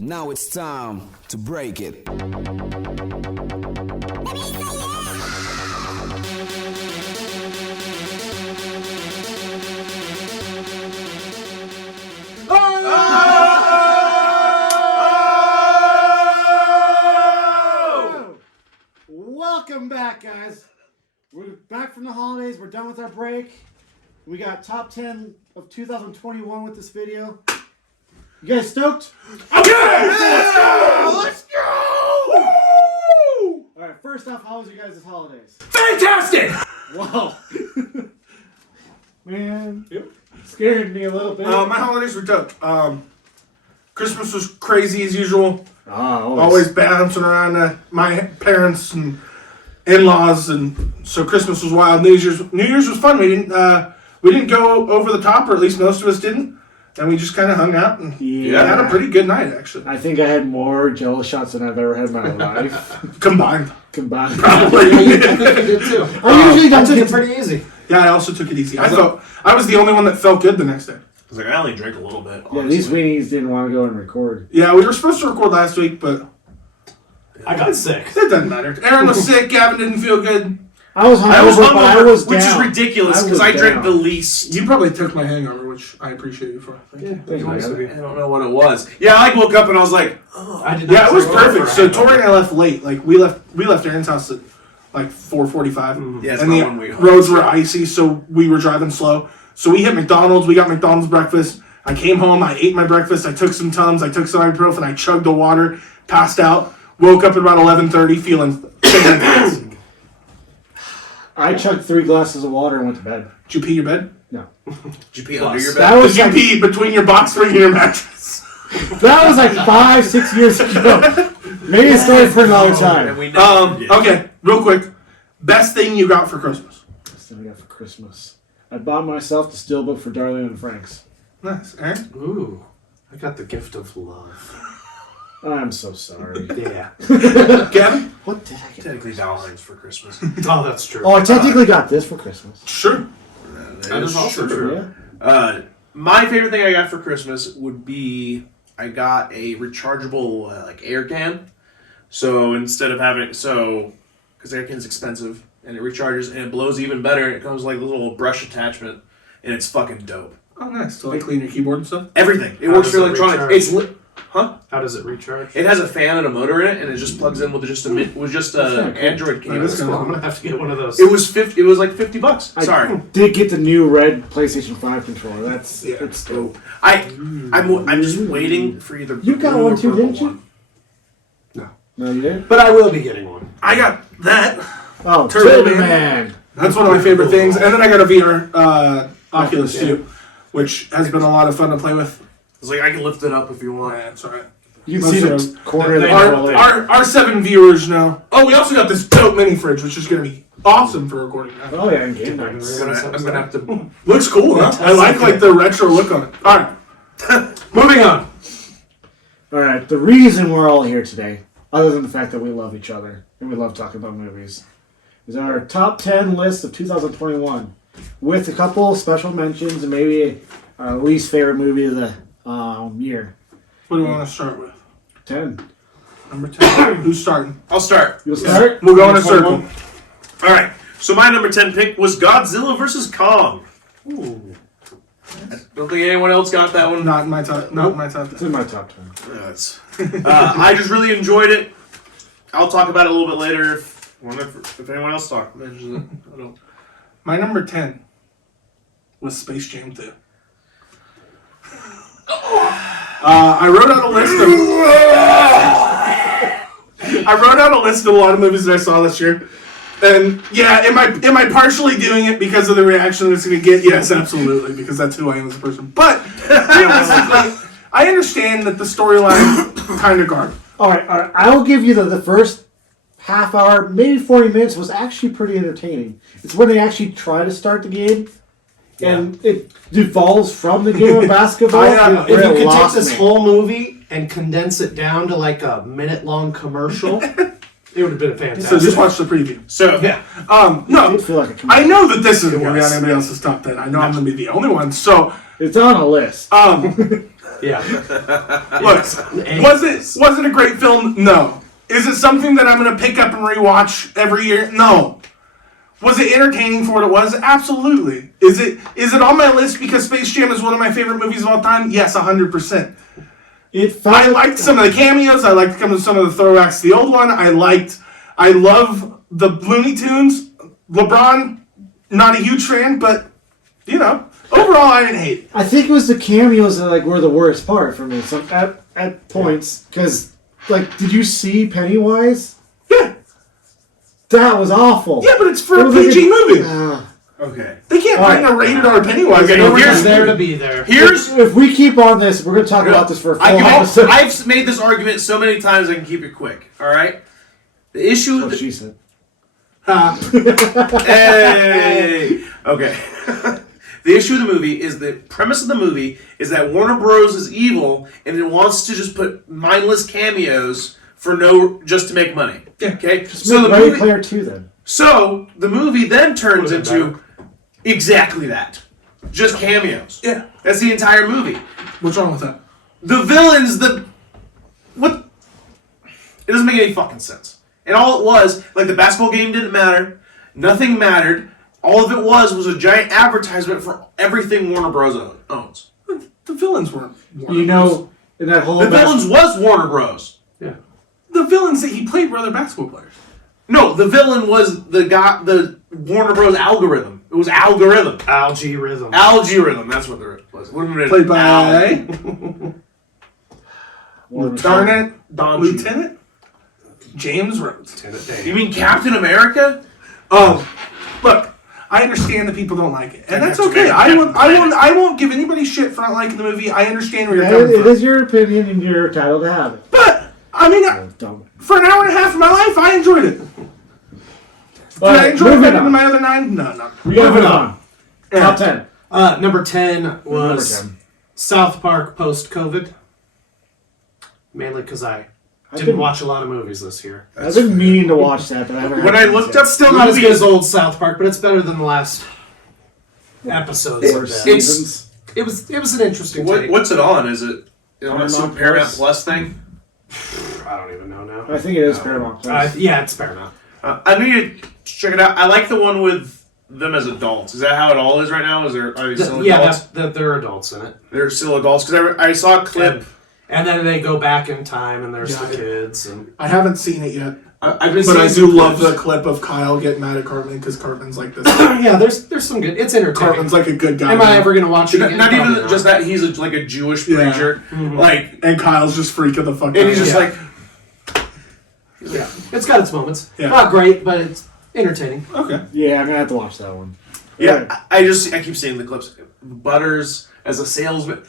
Now it's time to break it. Welcome back, guys. We're back from the holidays. We're done with our break. We got top 10 of 2021 with this video. You guys stoked? Okay! Let's go! Woo! Alright, first off, how was your guys' holidays? Fantastic! Wow. Man, scared me a little bit. My holidays were dope. Christmas was crazy as usual. Oh, Always bouncing around my parents and in-laws, and so Christmas was wild. New Year's was fun. We didn't go over the top, or at least most of us didn't. And we just kind of hung out and had a pretty good night, actually. I think I had more Jello shots than I've ever had in my life. Combined. Probably. I think you did too. I usually I took it pretty easy. Yeah, I also took it easy. I was the only one that felt good the next day. I was like, I only drank a little bit. Yeah, these weenies didn't want to go and record. Yeah, we were supposed to record last week, but I got sick. it doesn't matter. Aaron was sick. Gavin didn't feel good. I was hungover, I was but I was hungover, which is down. ridiculous because I drank the least. You probably took my hangover, which I appreciate you for. Thank you. Thank you, I man. don't know what it was. Yeah, I woke up and I was like, oh. I did Yeah, not it was drink perfect. over So a Tori and I left late. Like we left Aaron's house at like 4:45, Yeah, it's and my the one week. roads were icy, so we were driving slow. So we hit McDonald's. We got McDonald's breakfast. I came home. I ate my breakfast. I took some Tums. I took some ibuprofen. I chugged the water. Passed out. Woke up at about 11:30, feeling fantastic. I chugged 3 glasses of water and went to bed. Did you pee your bed? No. Did you pee under your That bed? was Did you like, pee between your box spring and your mattress? that was like 5-6 years ago. Maybe it started for a long time. And we know. Okay, real quick. Best thing you got for Christmas? That's what I got for Christmas. I bought myself the steelbook for Darlene and Frank's. Nice. Aaron? Ooh, I got the gift of love. I'm so sorry. Yeah. Gavin? What did I get? Technically Valentine's for Christmas. Oh, that's true. Oh, I technically got this for Christmas. Sure. That is also true. Yeah. My favorite thing I got for Christmas would be I got a rechargeable like air can. So instead of having because air can's expensive and it recharges and it blows even better. It comes with like a little brush attachment and it's fucking dope. Oh, nice. To like clean your keyboard and stuff? Everything. It How works does for it electronics. recharge? It's lit. Huh? How does it recharge? It has a fan and a motor in it, and it just plugs in with just a Android cable. That is Well, I'm gonna have to get one of those. It was like $50. Sorry, I did get the new red PlayStation 5 controller. It's dope. I'm just waiting for either. You got blue one or too, purple didn't you? one. No, you didn't? But I will be getting one. I got that. Oh, Turbo Turbo Man. Man. That's one of my favorite things. And then I got a VR Oculus too, which has been a lot of fun to play with. It's like I can lift it up if you want. Yeah, it's alright. You can see the corner of the controller. Our 7 viewers know. Oh, we also got this dope mini fridge, which is going to be awesome for recording. Oh, yeah, and game nights. I'm gonna have to. Looks cool, huh? I like the retro look on it. Alright. Moving on. Alright, the reason we're all here today, other than the fact that we love each other and we love talking about movies, is our top 10 list of 2021 with a couple special mentions and maybe our least favorite movie of the year. What do we want to start with? 10. Number 10. Who's starting? I'll start. You'll start? We'll go in a circle. All right. So my number 10 pick was Godzilla vs. Kong. Ooh. I don't think anyone else got that one. Not in my top. Not in my top. It's in my top 10. I just really enjoyed it. I'll talk about it a little bit later if anyone else mentions it. I don't. My number 10 was Space Jam 2. I wrote out a list of a lot of movies that I saw this year. And yeah, am I partially doing it because of the reaction it's going to get? Yes, absolutely, because that's who I am as a person. But realistically, I understand that the storyline kind of garbage. All right. I will give you the first half hour, maybe 40 minutes was actually pretty entertaining. It's when they actually try to start the game, and it devolves from the game of basketball. If you could take this whole movie and condense it down to like a minute-long commercial, it would have been fantastic. So just watch the preview. So yeah. No, It feel like a commercial. I know that this isn't going to be on anybody else's top 10. I know I'm going to be the only one. So It's on a list. Yeah. Look, was it a great film? No. Is it something that I'm going to pick up and rewatch every year? No. Was it entertaining for what it was? Absolutely. Is it on my list because Space Jam is one of my favorite movies of all time? Yes, 100%. I liked some of the cameos. I liked some of the throwbacks to the old one. I love the Looney Tunes. LeBron, not a huge fan, but, overall I didn't hate it. I think it was the cameos that were the worst part for me. So at points, because did you see Pennywise? Yeah. That was awful. Yeah, but it's for a PG movie. Okay. They can't bring a rated R Pennywise. Okay, Here's there to be there. If we keep on this, we're going to talk about this for a full episode. I've made this argument so many times I can keep it quick. All right. The issue. She said. Hey. Okay. The issue of the movie is the premise of the movie is that Warner Bros. Is evil and it wants to just put mindless cameos just to make money. Yeah. Okay. So the Ready Player 2 then. So the movie then turns into exactly that, just cameos. Yeah. That's the entire movie. What's wrong with that? The villains, what? It doesn't make any fucking sense. And all it was, the basketball game didn't matter. Nothing mattered. All of it was a giant advertisement for everything Warner Bros. Owns. The villains weren't Warner Bros. In that whole... The villains was Warner Bros. Yeah. The villains that he played were other basketball players. No, the villain was the Warner Bros. Algorithm. It was algorithm. Algorithm. That's what it was. Played by... Lieutenant James Rhodes. You mean Captain America? Oh, look, I understand that people don't like it, and that's okay. I won't give anybody shit for not liking the movie. I understand where you're coming from. It is your opinion, and you're entitled to have it. But I mean, for an hour and a half of my life, I enjoyed it. Did I enjoy it better than my other 9? No. We got to move on. Top 10. Number 10 was South Park post-COVID. Mainly because I didn't watch a lot of movies this year. I've been meaning to watch that, but I haven't. When I looked up Still not as good as old South Park, but it's better than the last episodes of that. It was an interesting take. What's it on? Is it on some Paramount Plus thing? I don't even know now. I think it is Paramount Plus. Yeah, it's Paramount. I need to check it out. I like the one with them as adults. Is that how it all is right now? Are they still adults? Yeah, there are adults in it. They're still adults because I saw a clip. And then they go back in time, and there's the kids. And I haven't seen it yet. But I do love the clip of Kyle getting mad at Cartman because Cartman's like this. Yeah, there's some good. It's entertaining. Cartman's like a good guy. Am I ever gonna watch it again? Not even just that. He's like a Jewish preacher. Mm-hmm. And Kyle's just freaking the fuck out. And he's just like. Yeah, it's got its moments. Yeah. Not great, but it's entertaining. Okay. Yeah, I'm gonna have to watch that one. Yeah, I keep seeing the clips. Butters as a salesman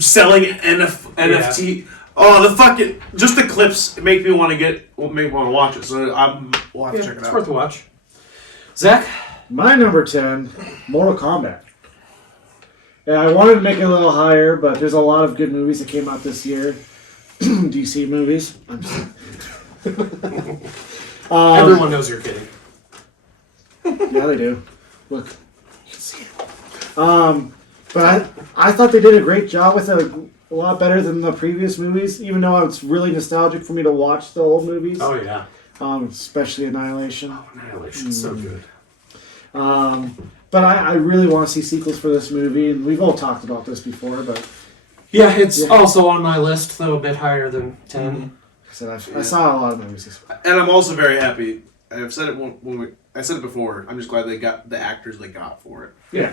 selling NFT. Oh, just the clips make me want to watch it. So we'll have to check it out. It's worth a watch. Zach? My number 10, Mortal Kombat. Yeah, I wanted to make it a little higher, but there's a lot of good movies that came out this year. DC movies. I'm just... Everyone knows you're kidding. Yeah, they do. Look, you can see it. But I thought they did a great job with it. A lot better than the previous movies, even though it's really nostalgic for me to watch the old movies. Oh, yeah. Especially Annihilation. Oh, Annihilation's so good. But I really want to see sequels for this movie, and we've all talked about this before, but... Yeah, it's also on my list, though a bit higher than 10. I saw a lot of movies this week. And I'm also very happy. I've said it I said it before. I'm just glad they got the actors they got for it. Yeah.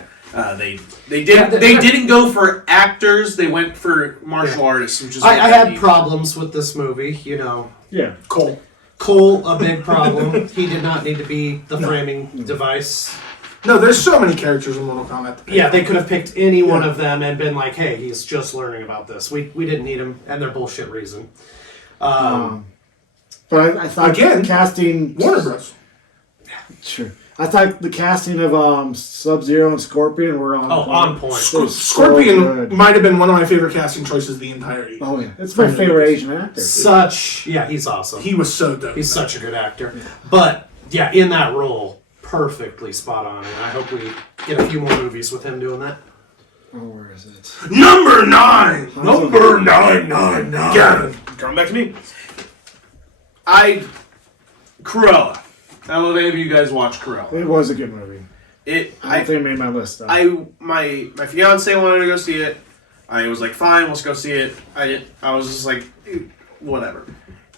They didn't go for actors. They went for martial artists, which is I had problems with this movie. Yeah. Cole, a big problem. He did not need to be the framing device. No, there's so many characters in Mortal Kombat. Yeah, they could have picked any one of them and been like, "Hey, he's just learning about this. We didn't need him," and their bullshit reason. But I thought casting Warner Bros. Sure. I thought the casting of Sub-Zero and Scorpion were on point. Scorpion might have been one of my favorite casting choices the entirety. Oh yeah, it's my favorite Asian actor. He's awesome. He was so dope. He's such a good actor. But yeah, in that role, perfectly spot on. And I hope we get a few more movies with him doing that. Oh, where is it? Number 9. Number 999. Gavin. Coming back to me. Cruella. I don't know if any of you guys watch Cruella. It was a good movie. I don't think it made my list, though. My fiance wanted to go see it. I was like, fine, let's go see it. I was just like, whatever.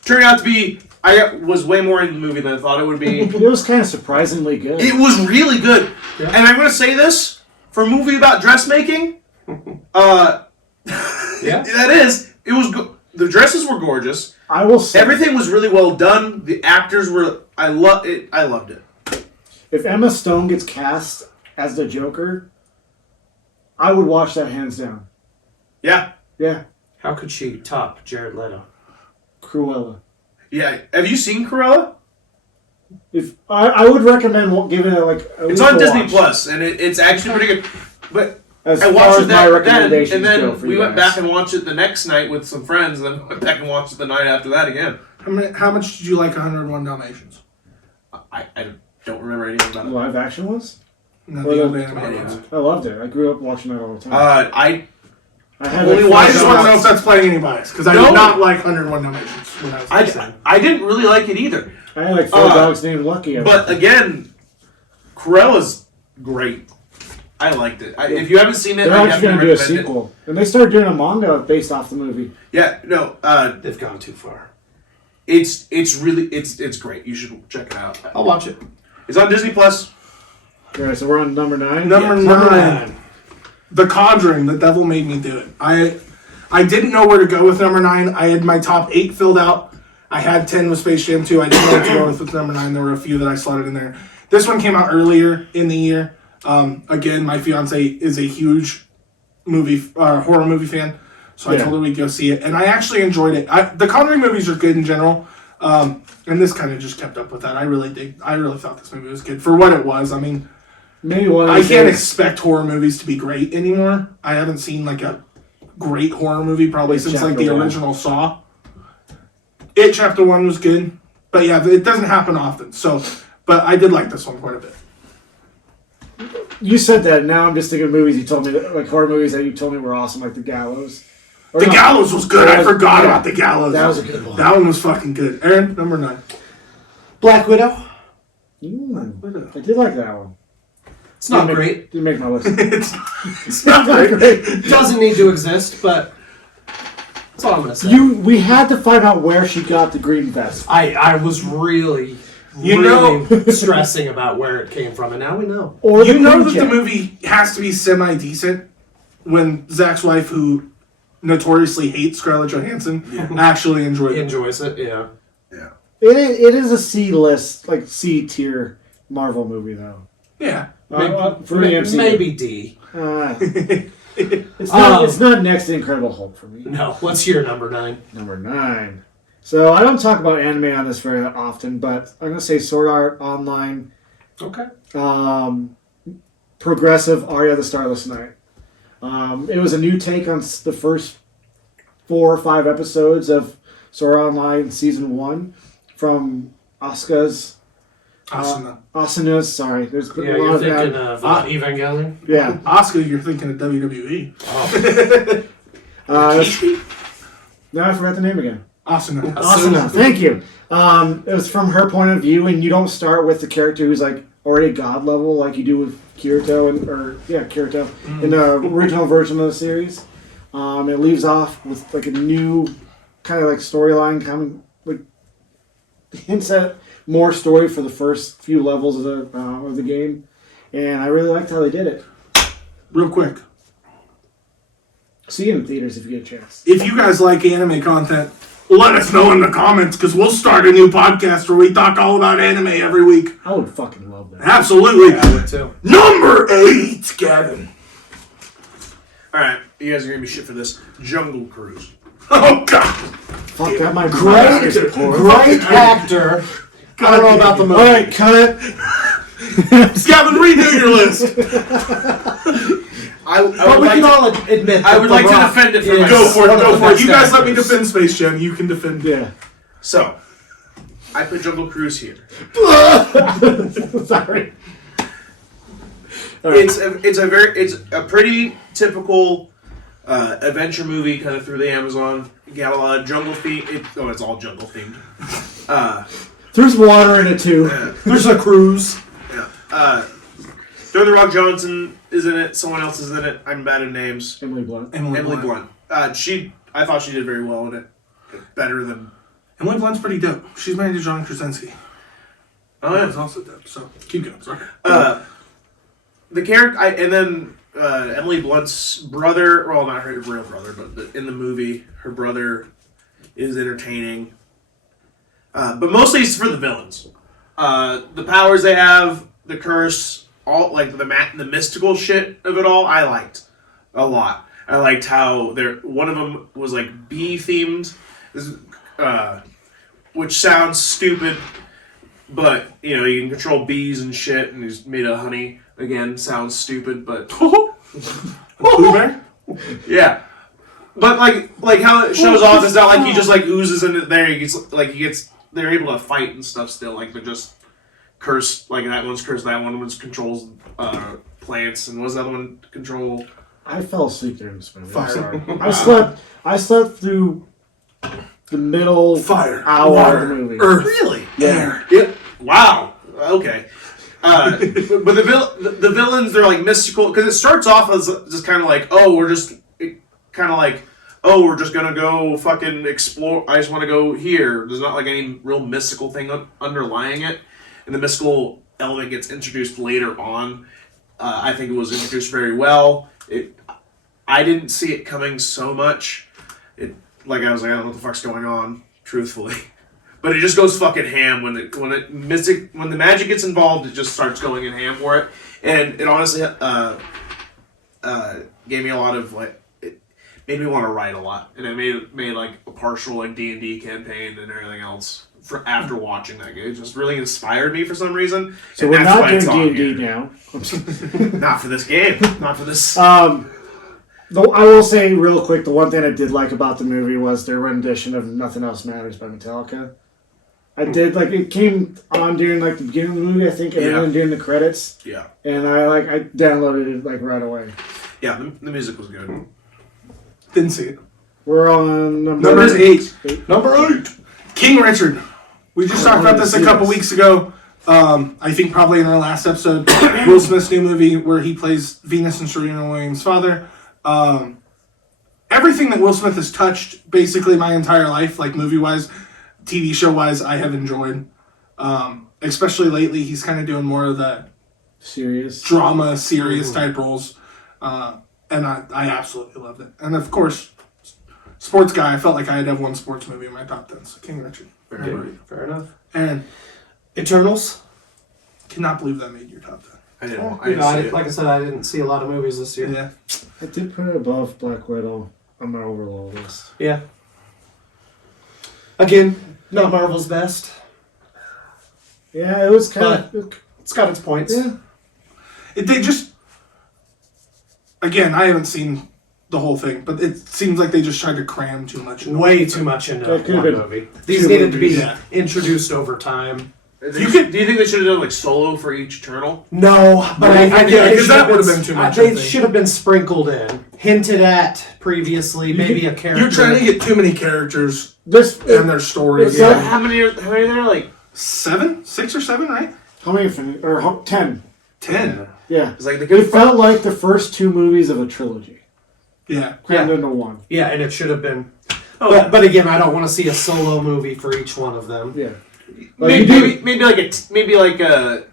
Turned out to be, I was way more into the movie than I thought it would be. It was kind of surprisingly good. It was really good. Yeah. And I'm going to say this, for a movie about dressmaking, Yeah. that is, it was good. The dresses were gorgeous. I will say, Everything was really well done. The actors were, I loved it. if Emma Stone gets cast as the Joker, I would watch that hands down. Yeah. Yeah. How could she top Jared Leto? Cruella. Yeah. Have you seen Cruella? If I would recommend giving it like at It's least on a Disney watch. Plus, and it's actually pretty good. But As I far watched as it my then, recommendations and go then for we you went guys. back and watched it the next night with some friends, and then went back and watched it the night after that again. How much did you like 101 Dalmatians? I don't remember anything about it. Live action ones? No, Well, the old the- animated ones. I loved it. I grew up watching that all the time. I had only like I watched just five want to know if episodes. that's playing any bias, because I No. did not like 101 Dalmatians when I was a kid. I didn't really like it either. I had like 4 dogs named Lucky. But again, Cruella's great. I liked it. If you haven't seen it, they're I actually going to definitely do a recommend it. sequel. And they started doing a manga based off the movie. Yeah, no, They've gone too far. it's really it's great. You should check it out. I'll watch it. It's on Disney Plus. Alright, so we're on number 9. Number Number 9. The Conjuring, The Devil Made Me Do It. I didn't know where to go with number 9. I had my top 8 filled out. I had 10 with Space Jam 2. I didn't know what to go with number 9. There were a few that I slotted in there. This one came out earlier in the year. Again, my fiance is a huge horror movie fan, so I Yeah. told her we'd go see it, and I actually enjoyed it. The Conjuring movies are good in general, and this kind of just kept up with that. I really thought this movie was good for what it was. I mean, Maybe one of I these can't days- expect horror movies to be great anymore. I haven't seen like a great horror movie probably since like the Chapter 1. original Saw. It Chapter 1 was good, but yeah, it doesn't happen often. So, but I did like this one quite a bit. You said that, now I'm just thinking of movies you told me, like horror movies that you told me were awesome, like The Gallows. Or The not- Gallows was good. I forgot yeah. about The Gallows. That was a good one. That one was fucking good. Aaron, number 9. Black Widow. I did like that one. It's not great. Didn't make my list. It's not great. It doesn't need to exist, but that's all I'm gonna say. We had to find out where she got the green vest. I was really You know- stressing about where it came from, and now we know. Or You know that Queen the Jet. movie has to be semi-decent when Zach's wife, who notoriously hates Scarlett Johansson, actually enjoyed He it. enjoys it, yeah. It is a C list, like C tier Marvel movie though. Yeah. For the MCU. Maybe D. It's not next to Incredible Hulk for me. No. What's your number 9? Number 9. So I don't talk about anime on this very often, but I'm gonna say Sword Art Online, Okay. progressive Arya the Starless Knight. It was a new take on the first 4 or 5 episodes of Sword Art Online Season 1 from Asuka's. Asuna's, sorry. There's Yeah, a you're lot of thinking that. of Evangelion? Yeah. Oscar, you're thinking of WWE. Now I forgot the name again. Asuna. Asuna, thank you. It was from her point of view, and you don't start with the character who's like already god level like you do with Kirito Kirito in the original version of the series. It leaves off with like a new kind of like storyline coming, like hints at more story for the first few levels of the game, and I really liked how they did it. Real quick, See it in theaters if you get a chance. if you guys like anime content, let us know in the comments, because we'll start a new podcast where we talk all about anime every week. I would fucking love that. Absolutely. I would too. Number 8, Gavin. Alright, you guys are gonna be shit for this. Jungle Cruise. Oh, God. Fuck that, my Great, great actor. I don't know about the movie. All right, cut it. Gavin, redo your list. But we can all admit I would like to defend it for myself. Go for it. You guys let me defend Space Jam. You can defend. Yeah. So, I put Jungle Cruise here. Sorry. It's a pretty typical adventure movie kind of through the Amazon. You got a lot of jungle theme. It's all jungle themed. There's water in it too. There's a cruise. Yeah. Joe the Rock Johnson is in it. Someone else is in it. I'm bad at names. Emily Blunt. Emily Blunt. I thought she did very well in it. Better than. Emily Blunt's pretty dope. She's married to John Krasinski. Oh yeah. He's also dope. So keep going. Sorry. The character, and then Emily Blunt's brother. Well, not her real brother, but in the movie, her brother is entertaining. But mostly it's for the villains. The powers they have, the curse, all like the mystical shit of it all. I liked a lot. I liked how one of them was like bee themed, which sounds stupid, but you know you can control bees and shit, and he's made of honey. Again, sounds stupid, but Blue Bear? Yeah. But like how it shows off is not like he just like oozes into there. They're able to fight and stuff still. Like they're just cursed. Like that one's cursed. That one controls plants, and what's the other one control? I fell asleep during this movie. Fire. Sorry. I slept through the middle Fire. hour Water. of the movie. Earth. Really? Air. Yeah. Wow. Okay. But the villains, they're like mystical because it starts off as just kind of like, we're just gonna go fucking explore. I just want to go here. There's not like any real mystical thing underlying it, and the mystical element gets introduced later on. I think it was introduced very well. I didn't see it coming so much. I was like, I don't know what the fuck's going on, truthfully. But it just goes fucking ham when the magic gets involved. It just starts going in ham for it, and it honestly gave me a lot of like. It made me want to write a lot, and it made like a partial like D&D campaign and everything else for after watching that game. It just really inspired me for some reason. So and we're that's not why it's doing on D&D here. now. Not for this game. Not for this. Though I will say real quick, the one thing I did like about the movie was their rendition of "Nothing Else Matters" by Metallica. I did like it came on during like the beginning of the movie, I think, and then during the credits. Yeah. And I downloaded it like right away. Yeah, the music was good. Didn't see it. We're on Number 8. Number 8. King Richard. We just talked about this a couple weeks ago. I think probably in our last episode, Will Smith's new movie where he plays Venus and Serena Williams' father. Everything that Will Smith has touched, basically my entire life, like movie-wise, TV show-wise, I have enjoyed. Especially lately, he's kind of doing more of the serious drama, serious type roles. And I absolutely loved it. And of course, sports guy, I felt like I had to have one sports movie in my top 10. So King Richard. Fair enough. And Eternals. Cannot believe that made your top 10. I didn't see it. Like I said, I didn't see a lot of movies this year. Yeah. I did put it above Black Widow on my overall list. Yeah. Again, not Marvel's best. Yeah, it was kind of. It's got its points. Yeah. They just. Again, I haven't seen the whole thing, but it seems like they just tried to cram too much. Way too much into That could've one been movie. These two needed to be movies. introduced over time. Do you think they should have done like solo for each Eternal? No, but I think because that would have been too much. They should have been sprinkled in, hinted at previously. Maybe a character. You're trying to get too many characters This and their stories. Yeah. How many are there? Like 7, 6 or 7, right? How many? 10. 10. Yeah. it's like they It could felt like the first 2 movies of a trilogy Yeah. crammed into one. Yeah, and it should have been. But again, I don't want to see a solo movie for each one of them. Yeah. maybe like a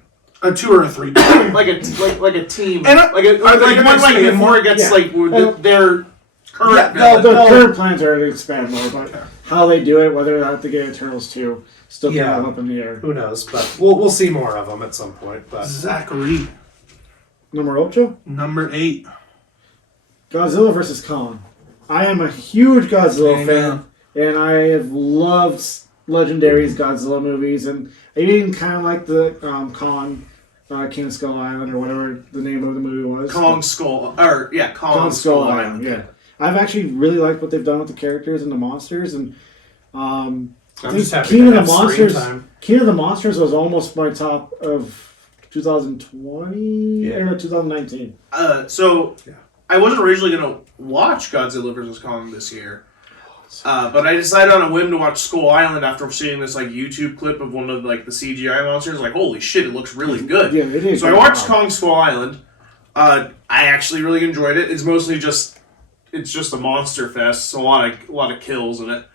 A 2 or a 3. like a team And like one like and before it gets yeah. like their current The current plans are to expand more, but how they do it, whether or not they get Eternals 2, still kind of up in the air. Who knows? But we'll see more of them at some point. But Zachary. Number 8. Number 8. Godzilla vs. Kong. I am a huge Godzilla fan, and I have loved Legendary's Godzilla movies, and I even kind of like the Kong, King of Skull Island, or whatever the name of the movie was. Kong Skull Island. Yeah, I've actually really liked what they've done with the characters and the monsters, and I think just happy King to of the have screen Monsters. time. King of the Monsters was almost my top of 2020 or 2019. So I wasn't originally going to watch Godzilla vs. Kong this year. But I decided on a whim to watch Skull Island after seeing this like YouTube clip of one of like the CGI monsters. Like, holy shit, it looks really good. Yeah, it is. So I watched Kong Skull Island. I actually really enjoyed it. It's mostly just a monster fest. So a lot of kills in it.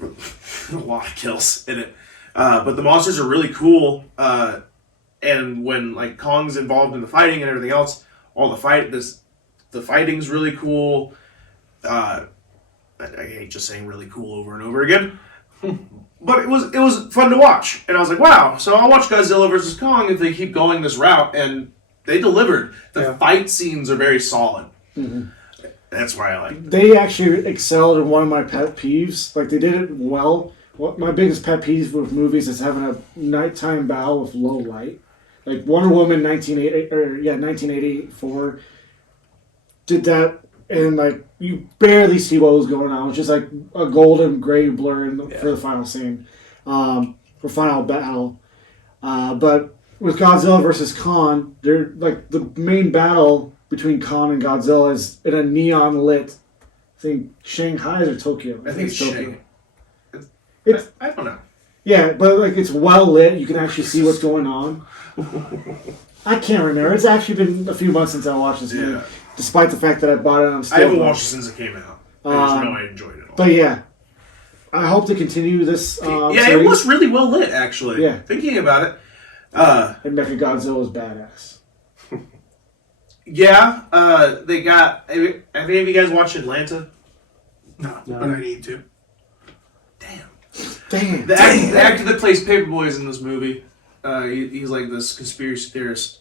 A lot of kills in it. But the monsters are really cool. And when like Kong's involved in the fighting and everything else, the fighting's really cool. I hate just saying really cool over and over again. But it was fun to watch. And I was like, wow, so I'll watch Godzilla vs. Kong if they keep going this route. And they delivered. The fight scenes are very solid. Mm-hmm. That's why I like it. They actually excelled in one of my pet peeves. Like, they did it well. My biggest pet peeve with movies is having a nighttime battle with low light. Like, Wonder Woman 1984 did that. And, like, you barely see what was going on. It's just, like, a golden gray blur for the final scene. For final battle. But with Godzilla versus Kong, they're, like, the main battle between Kong and Godzilla is in a neon-lit, I think, Shanghai or Tokyo. I think it's Tokyo. I don't know. Yeah, but, like, it's well-lit. You can actually see what's going on. I can't remember. It's actually been a few months since I watched this movie. Despite the fact that I bought it on Steam. I haven't watched it since it came out. I just know I enjoyed it all. But yeah, I hope to continue this series. It was really well lit, actually. Yeah. Thinking about it. And Mechagodzilla was badass. They got... Have any of you guys watched Atlanta? No, but I need to. Damn. The actor that plays Paperboy is in this movie. He's like this conspiracy theorist.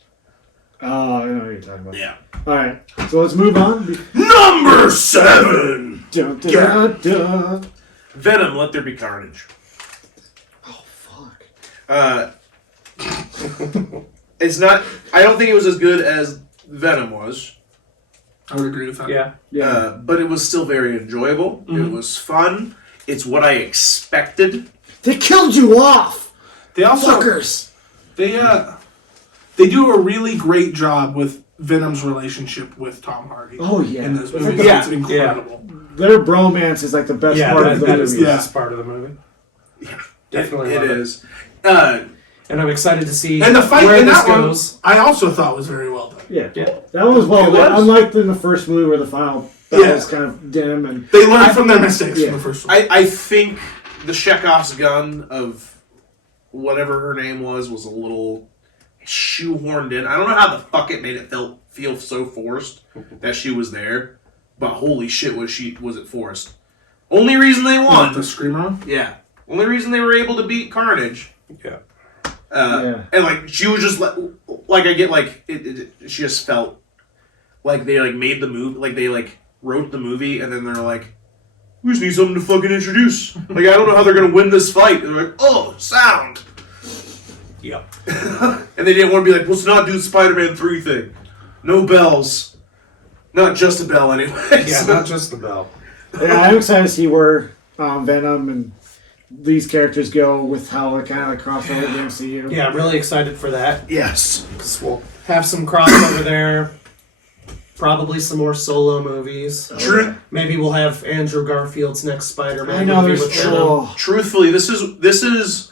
Oh, I know what you're talking about. Yeah. Alright, so let's move on. Number 7! Dun, dun, dun, dun. Venom, Let There Be Carnage. Oh, fuck. It's not... I don't think it was as good as Venom was. I would agree with that. Yeah. But it was still very enjoyable. Mm-hmm. It was fun. It's what I expected. They killed you off! They also... Fuckers! They do a really great job with Venom's relationship with Tom Hardy. Oh, yeah. In this movie. Yeah. It's incredible. Their bromance is like the best part of the movie. That is the best part of the movie. Yeah. Definitely It is. And I'm excited to see and the fight where in this that goes. one, I also thought was very well done. Yeah. Yeah. That one was well It done. was. Unlike in the first movie where the final battle was kind of dim. And They learned from their mistakes Yeah. from the first one. I think the Chekhov's gun of whatever her name was a little shoehorned in. I don't know how the fuck it made it feel so forced that she was there, but holy shit was it forced. Only reason they won. The Screamer? Yeah. Only reason they were able to beat Carnage. Yeah. And like she was just like I get like she just felt like they like made the movie, like they like wrote the movie and then they're like, we just need something to fucking introduce. Like I don't know how they're gonna win this fight. And they're like, oh, sound. Yep. And they didn't want to be like, let's not do the Spider-Man 3 thing. No bells. Not just a bell anyway. Yeah, not just the bell. yeah, I'm excited to see where Venom and these characters go with how it kind of like cross over the MCU. Yeah, I'm really excited for that. Yes. Because we'll have some crossover there. Probably some more solo movies. True. Maybe we'll have Andrew Garfield's next Spider-Man I know movie there's with Venom. Truthfully, this is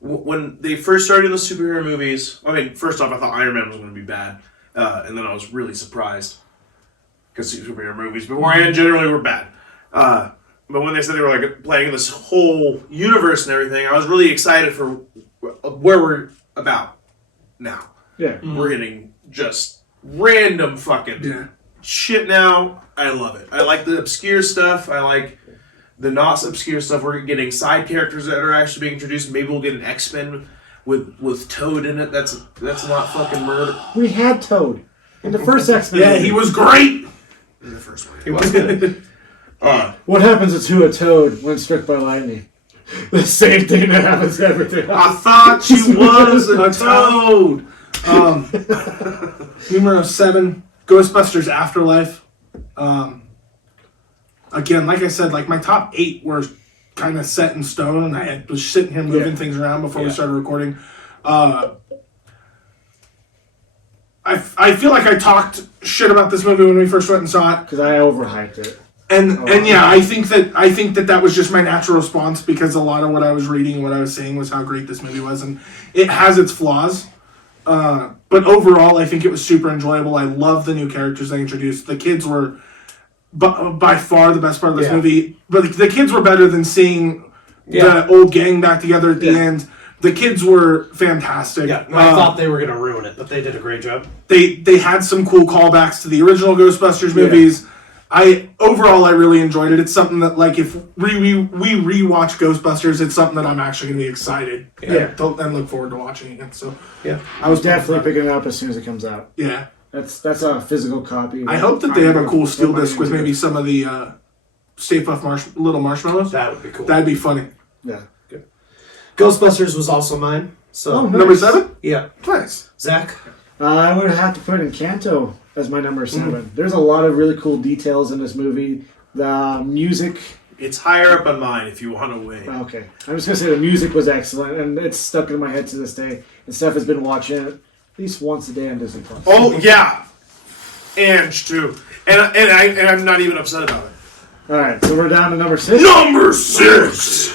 when they first started the superhero movies. I mean, first off, I thought Iron Man was going to be bad, and then I was really surprised because superhero movies beforehand generally were bad. But when they said they were like playing this whole universe and everything, I was really excited for where we're about now. Yeah. We're getting just random fucking shit now. I love it. I like the obscure stuff. I like the not obscure stuff. We're getting side characters that are actually being introduced. Maybe we'll get an X-Men with Toad in it. That's not fucking murder. We had Toad in the first X-Men. Yeah, he was great. In the first one. It was good. What happens to a Toad when struck by lightning? The same thing that happens to everything else. I thought you was a toad. Numero 7, Ghostbusters Afterlife. Again, like I said, like my top 8 were kind of set in stone, and I was sitting here moving things around before we started recording. I feel like I talked shit about this movie when we first went and saw it. Because I overhyped it. And yeah, I think that was just my natural response because a lot of what I was reading and what I was saying was how great this movie was, and it has its flaws. But overall, I think it was super enjoyable. I love the new characters they introduced. The kids were by far the best part of this movie. But the kids were better than seeing the old gang back together at the end. The kids were fantastic. Yeah, I thought they were going to ruin it, but they did a great job. They had some cool callbacks to the original Ghostbusters movies. Overall, I really enjoyed it. It's something that, like, if we rewatch Ghostbusters, it's something that I'm actually going to be excited and look forward to watching again. So yeah, I was definitely picking it up as soon as it comes out. Yeah, that's a physical copy. I hope that they have a cool steel disc with maybe some of the Stay Puft little marshmallows. That would be cool. That'd be funny. Yeah. Good. Ghostbusters was also mine. So nice. Number 7? Yeah. Nice. Zach? I would have to put Encanto as my number 7. There's a lot of really cool details in this movie. The music... It's higher up on mine if you want to wait. Okay. I'm just going to say the music was excellent, and it's stuck in my head to this day. And Steph has been watching it at least once a day on Disney+. Oh, yeah. Ange, too. And I'm not even upset about it. Alright, so we're down to number 6. Number 6!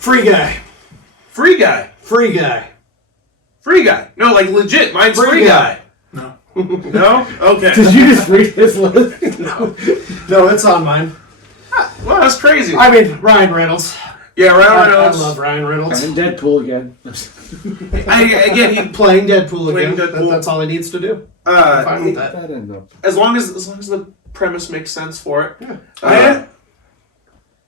Free Guy. Free Guy. Free Guy. Free Guy. No, like legit. Mine's Free Guy. No. No? Okay. Did you just read this list? No, it's on mine. Well, that's crazy. I mean, Ryan Reynolds. Yeah, Ryan Reynolds. I love Ryan Reynolds. And Deadpool again. Again, he Playing Deadpool Playing again. Deadpool. That's all he needs to do. I'm fine with that. That ended up. as long as the premise makes sense for it. Yeah.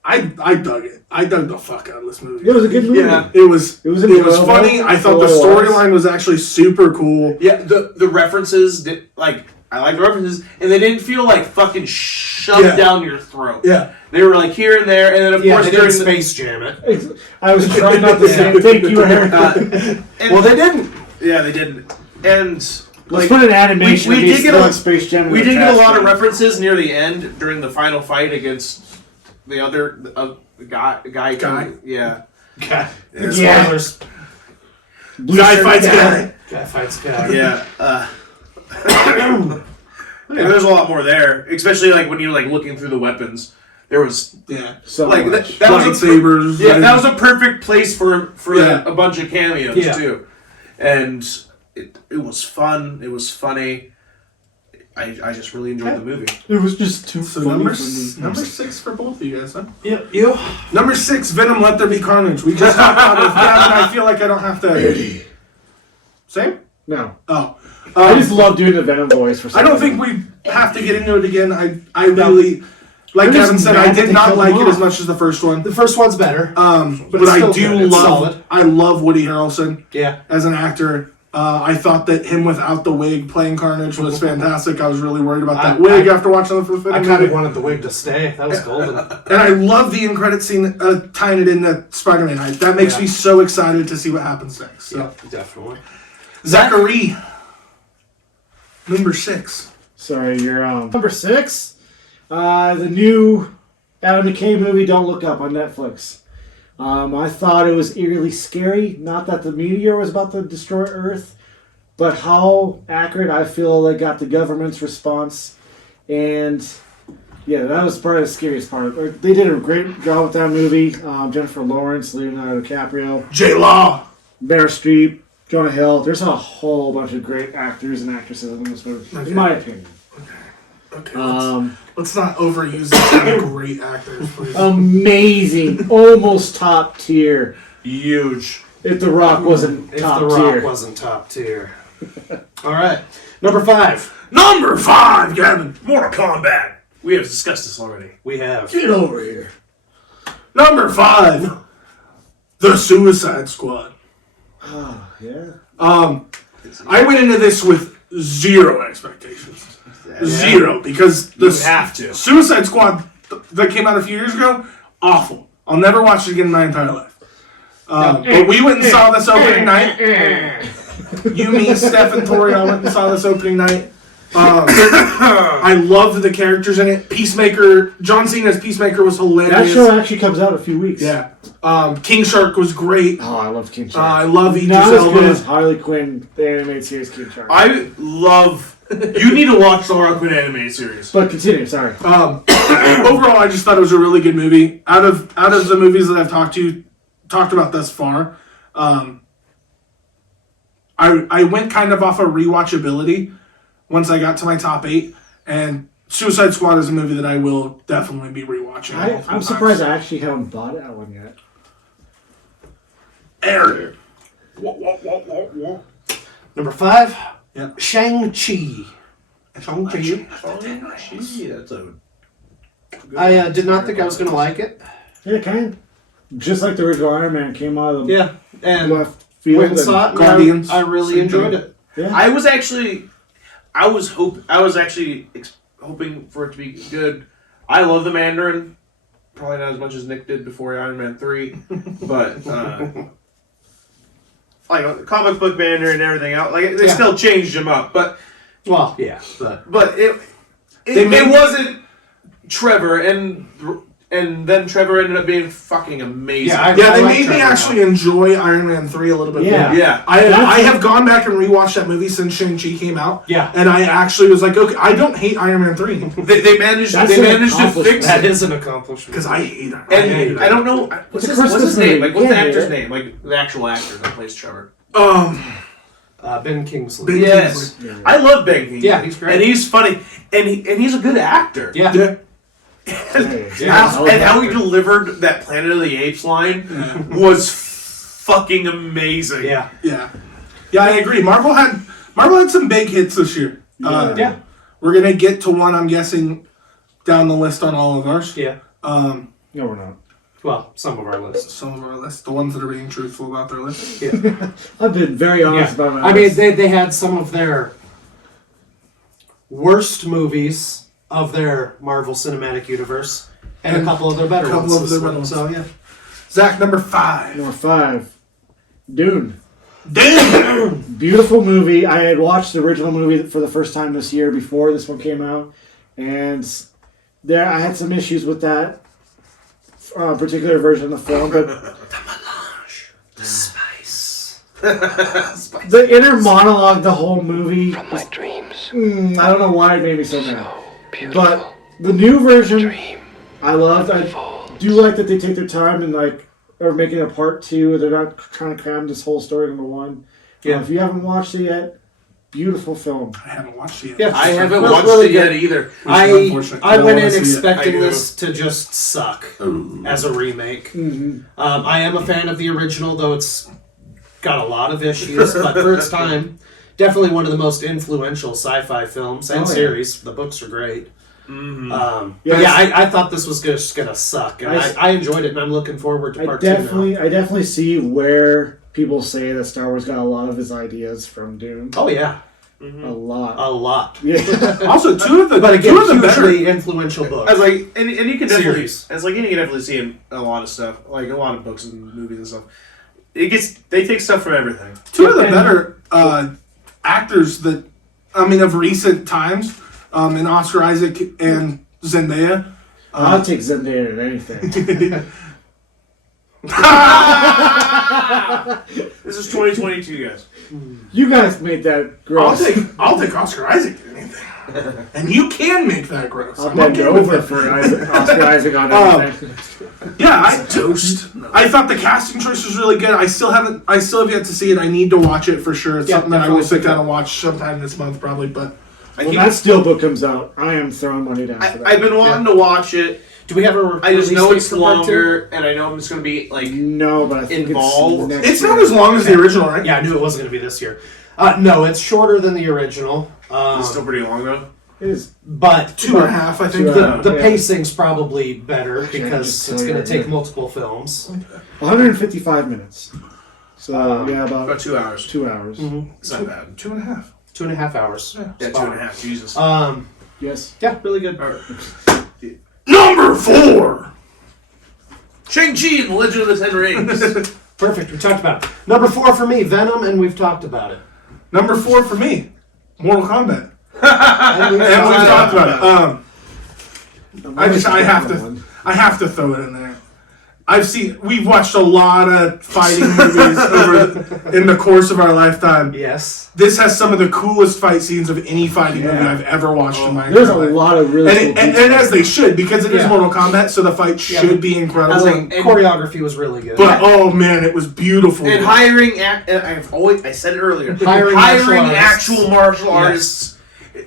I dug it. I dug the fuck out of this movie. It was a good movie. Yeah. It was enjoyable. funny. I thought the storyline was actually super cool. Yeah, the references did, like, I like the references, and they didn't feel like fucking shoved down your throat. Yeah. They were like here and there, and then of course they during didn't the Space Jam it. I was trying not to say thank you, Eric. Well, they didn't. Yeah, they didn't. And Let's put an animation. we did get a Space Jam. we did get a lot of references near the end during the final fight against the other guy. Yeah. God. Yeah. Spoilers. Guy fights guy. Guy fights guy. Yeah. And there's a lot more there, especially like when you're like looking through the weapons. There was So like much. that was Lightsabers. that was a perfect place for Yeah. a bunch of cameos too, and it was fun. It was funny. I just really enjoyed the movie. It was just too So funny number for me. number 6 for both of you guys, huh? Yep. You. Number 6, Venom. Let There Be Carnage. We just talked about it with Gavin. I feel like I don't have to. Same? No. Oh. I just love doing the Venom voice for some I don't reason. think we have to get into it again. I really, like I'm just Gavin said, mad I that did they not killed like him it as off. much as the first one. The first one's better. But it's I still do good. It's love, solid. I love Woody Harrelson Yeah. as an actor. I thought that him without the wig playing Carnage was fantastic. I was really worried about that wig after watching the first I Venom kind of movie. wanted the wig to stay. That was golden. And I love the end credit scene tying it into Spider-Man. That makes me so excited to see what happens next. So. Yeah, definitely. Zachary, number 6. Sorry, you're number 6. The new Adam McKay movie, Don't Look Up, on Netflix. I thought it was eerily scary. Not that the meteor was about to destroy Earth, but how accurate I feel they got the government's response. And yeah, that was probably the scariest part. They did a great job with that movie. Jennifer Lawrence, Leonardo DiCaprio, J-Law. Meryl Streep, Jonah Hill. There's a whole bunch of great actors and actresses in this movie, in my opinion. Okay, let's not overuse the term great actors, please. Amazing, almost top tier. Huge. If The Rock wasn't If top The tier. Rock wasn't top tier. All right. Number 5. Number 5, Gavin. Mortal Kombat. We have discussed this already. We have. Get over here. Number 5, The Suicide Squad. Oh, yeah. I went into this with 0 expectations. 0, because the You have to. Suicide Squad that came out a few years ago, awful. I'll never watch it again in my entire life. But we went and saw this opening night. You, me, Steph, and Tori all went and saw this opening night. I loved the characters in it. Peacemaker, John Cena's Peacemaker was That hilarious. show actually comes out in a few weeks. Yeah. King Shark was great. Oh, I love King Shark. I love Idris Not as good as Elba. Harley Quinn, the animated series King Shark. I love. You need to watch the Harley Quinn animated series. But continue, sorry. Overall, I just thought it was a really good movie. Out of the movies that I've talked about thus far, I went kind of off of rewatchability once I got to my top 8, and Suicide Squad is a movie that I will definitely be rewatching. I'm surprised I actually haven't bought that one yet. Aaron. Number 5, Yeah. Shang-Chi. Shang-Chi, that's a. I did not think I was going to like it. Yeah, kind of. Just like the original Iron Man came out of the Yeah, and left field. went and saw it, Guardians. and I really Same enjoyed thing. it. Yeah. I was actually hoping for it to be good. I love the Mandarin. Probably not as much as Nick did before Iron Man 3, but like comic book Mandarin and everything else, like they Yeah. still changed him up, but Well, yeah, but it wasn't Trevor, and then Trevor ended up being fucking amazing. Yeah, Yeah, I they like made me Trevor actually enjoy Iron Man 3 a little bit Yeah. more. yeah. I have gone back and rewatched that movie since Shang-Chi came out. Yeah. And I actually was like, okay, I don't hate Iron Man 3. They managed That's to an fix that it. is an accomplishment. Because I hate Iron Man. And I don't know what's It's a his Christmas name. movie. Like what's the Yeah, actor's yeah. name? Like the actual actor that plays Trevor. Ben Kingsley. Ben Yes, Kingsley. I love Ben Kingsley. Yeah, he's great. and he's funny, and he's a good actor. Yeah. Yeah. And how he delivered that Planet of the Apes line was fucking amazing. Yeah. Yeah. Yeah, I agree. Marvel had some big hits this year. Yeah. We're going to get to one, I'm guessing, down the list on all of ours. Yeah. No, we're not. Well, some of our lists. Some of our lists, the ones that are being truthful about their list. I've been very honest Yeah. about my I mean, list. they had some of their worst movies of their Marvel Cinematic Universe, and a couple of their better ones. Couple of their better ones. So yeah. Zach, number 5. Number 5, Dune. Damn! Beautiful movie. I had watched the original movie for the first time this year before this one came out, and there I had some issues with that particular version of the film, but The spice. the inner monologue, the whole movie, From my dreams. I don't know why it made me so mad. Beautiful. But the new version, Dream. I loved. I do like that they take their time and like are making a part 2. They're not trying to cram this whole story into one. Yeah. If you haven't watched it yet, beautiful film. I haven't watched it yet. Yeah. I haven't Well, watched really it yet good. either. I unfortunate. went wanna in see it. expecting I do. this to just suck as a remake. Mm-hmm. I am a fan of the original, though it's got a lot of issues, but for its time, definitely one of the most influential sci-fi films and Oh, yeah. series. The books are great. But Yes. yeah, I thought this was just gonna suck, and I enjoyed it, and I'm looking forward to I part 2 now. definitely see where people say that Star Wars got a lot of his ideas from Dune. Oh yeah, A lot. a lot. Yeah. Also, two of the But again, two of the better. hugely influential books. As like, and you can definitely, Series. you can definitely see in a lot of stuff, like a lot of books and movies and stuff. They take stuff from everything. Two of the better actors that of recent times, in Oscar Isaac and Zendaya. I'll take Zendaya at anything. This is 2022, guys. You guys made that gross. I'll take Oscar Isaac at anything, and you can make that gross. I'll I'm bend okay with over that. for Oscar Isaac on anything. Yeah, I thought the casting choice was really good. I still have yet to see it. I need to watch it for sure. It's Yeah, something that I will definitely. sit down and watch sometime this month, probably. But When that Steelbook comes out, I am throwing money down for that. I've been wanting to watch it. Do we have a? I just release know date it's for part 2? longer, and I know I'm just going to be like. No, but I think Involved. it's next it's year. not as long as the original, right? Yeah, I knew it wasn't going to be this year. No, it's shorter than the original. It's still pretty long though. It is. But 2.5, I think. the Yeah. pacing's probably better because just it's tell going you, to take yeah. multiple films. 155 minutes. So, yeah, About about 2 hours. 2 hours. It's not bad. 2.5. 2.5 hours. Yeah, 2.5. Jesus. Yes. Yeah, really good. Number 4. Shang-Chi and the Legend of the Ten Rings. Perfect. We talked about it. Number 4 for me, Venom, and we've talked about it. Number 4 for me, Mortal Kombat. And we've talked about it. I have to throw it in there. We've watched a lot of fighting movies in the course of our lifetime. Yes. This has some of the coolest fight scenes of any fighting movie I've ever watched in my There's entire a life. lot of really cool And as they should, because it is Mortal Kombat, so the fight should be incredible. Choreography was really good. But oh man, it was beautiful. And hiring, I said it earlier, hiring actual martial artists,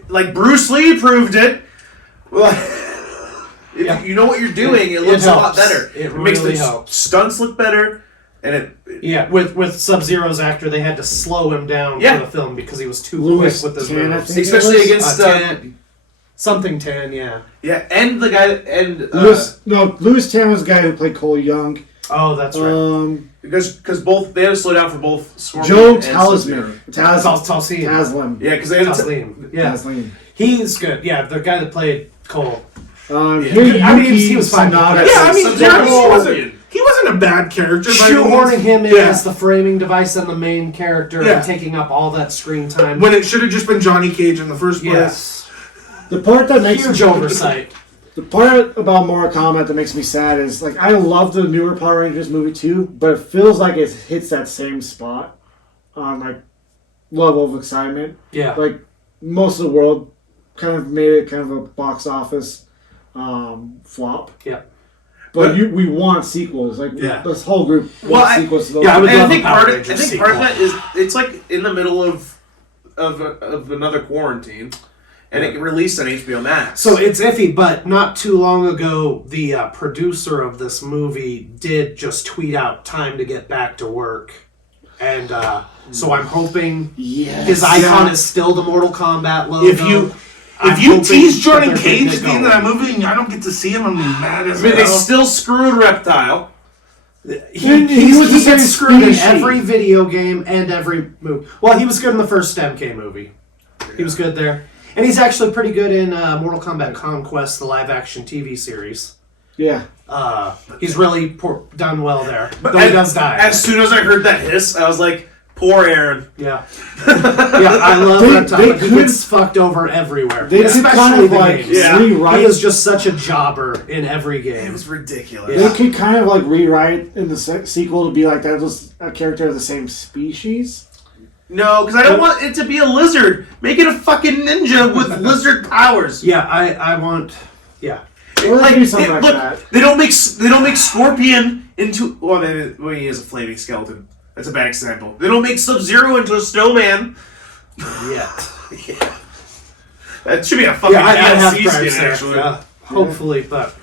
like Bruce Lee proved it. If you know what you're doing, it looks a lot better. It makes really the helps. stunts look better, and with Sub-Zero's actor, they had to slow him down for the film because he was too quick with his moves. Especially against something Tan, and the guy and Louis Tan was the guy who played Cole Young. Oh, that's right. Because both they had to slow down for both Scorpion Joe and Talisman. Taslim. Yeah, because they had Taslim. He's good. Yeah, the guy that played Cole. He was fine. He wasn't a bad character. Shoehorning him in as the framing device and the main character and taking up all that screen time. When it should have just been Johnny Cage in the first place. Yes. The part that makes huge oversight. The part about Mortal Kombat that makes me sad is, like, I love the newer Power Rangers movie too, but it feels like it hits that same spot on, like, level of excitement. Yeah. Like, most of the world kind of made it kind of a box office flop. Yeah. But we want sequels. Like, this whole group wants sequels to those. Yeah, I think part of that is it's like in the middle of another quarantine. And it released on HBO Max. So it's iffy, but not too long ago, the producer of this movie did just tweet out time to get back to work. And so I'm hoping his icon is still the Mortal Kombat logo. If you tease Johnny Cage at the end of that movie and I don't get to see him, I'm mad as hell. They still screwed Reptile. He gets screwed in every video game and every movie. Well, he was good in the first MK movie. He was good there. And he's actually pretty good in Mortal Kombat Conquest, the live-action TV series. Yeah. He's really done well there. But he does die. As soon as I heard that hiss, I was like, poor Aaron. Yeah. I love Reptile, but he gets fucked over everywhere. They could kind of like rewrite. He is just such a jobber in every game. It was ridiculous. They could kind of like rewrite in the sequel to be like that was a character of the same species. No, because I don't want it to be a lizard. Make it a fucking ninja with lizard powers. Yeah, I want. Yeah, They don't make Scorpion into. Well, he is a flaming skeleton. That's a bad example. They don't make Sub-Zero into a snowman. Yet. Yeah. That should be a fucking DLC skin, actually. Yeah, hopefully, but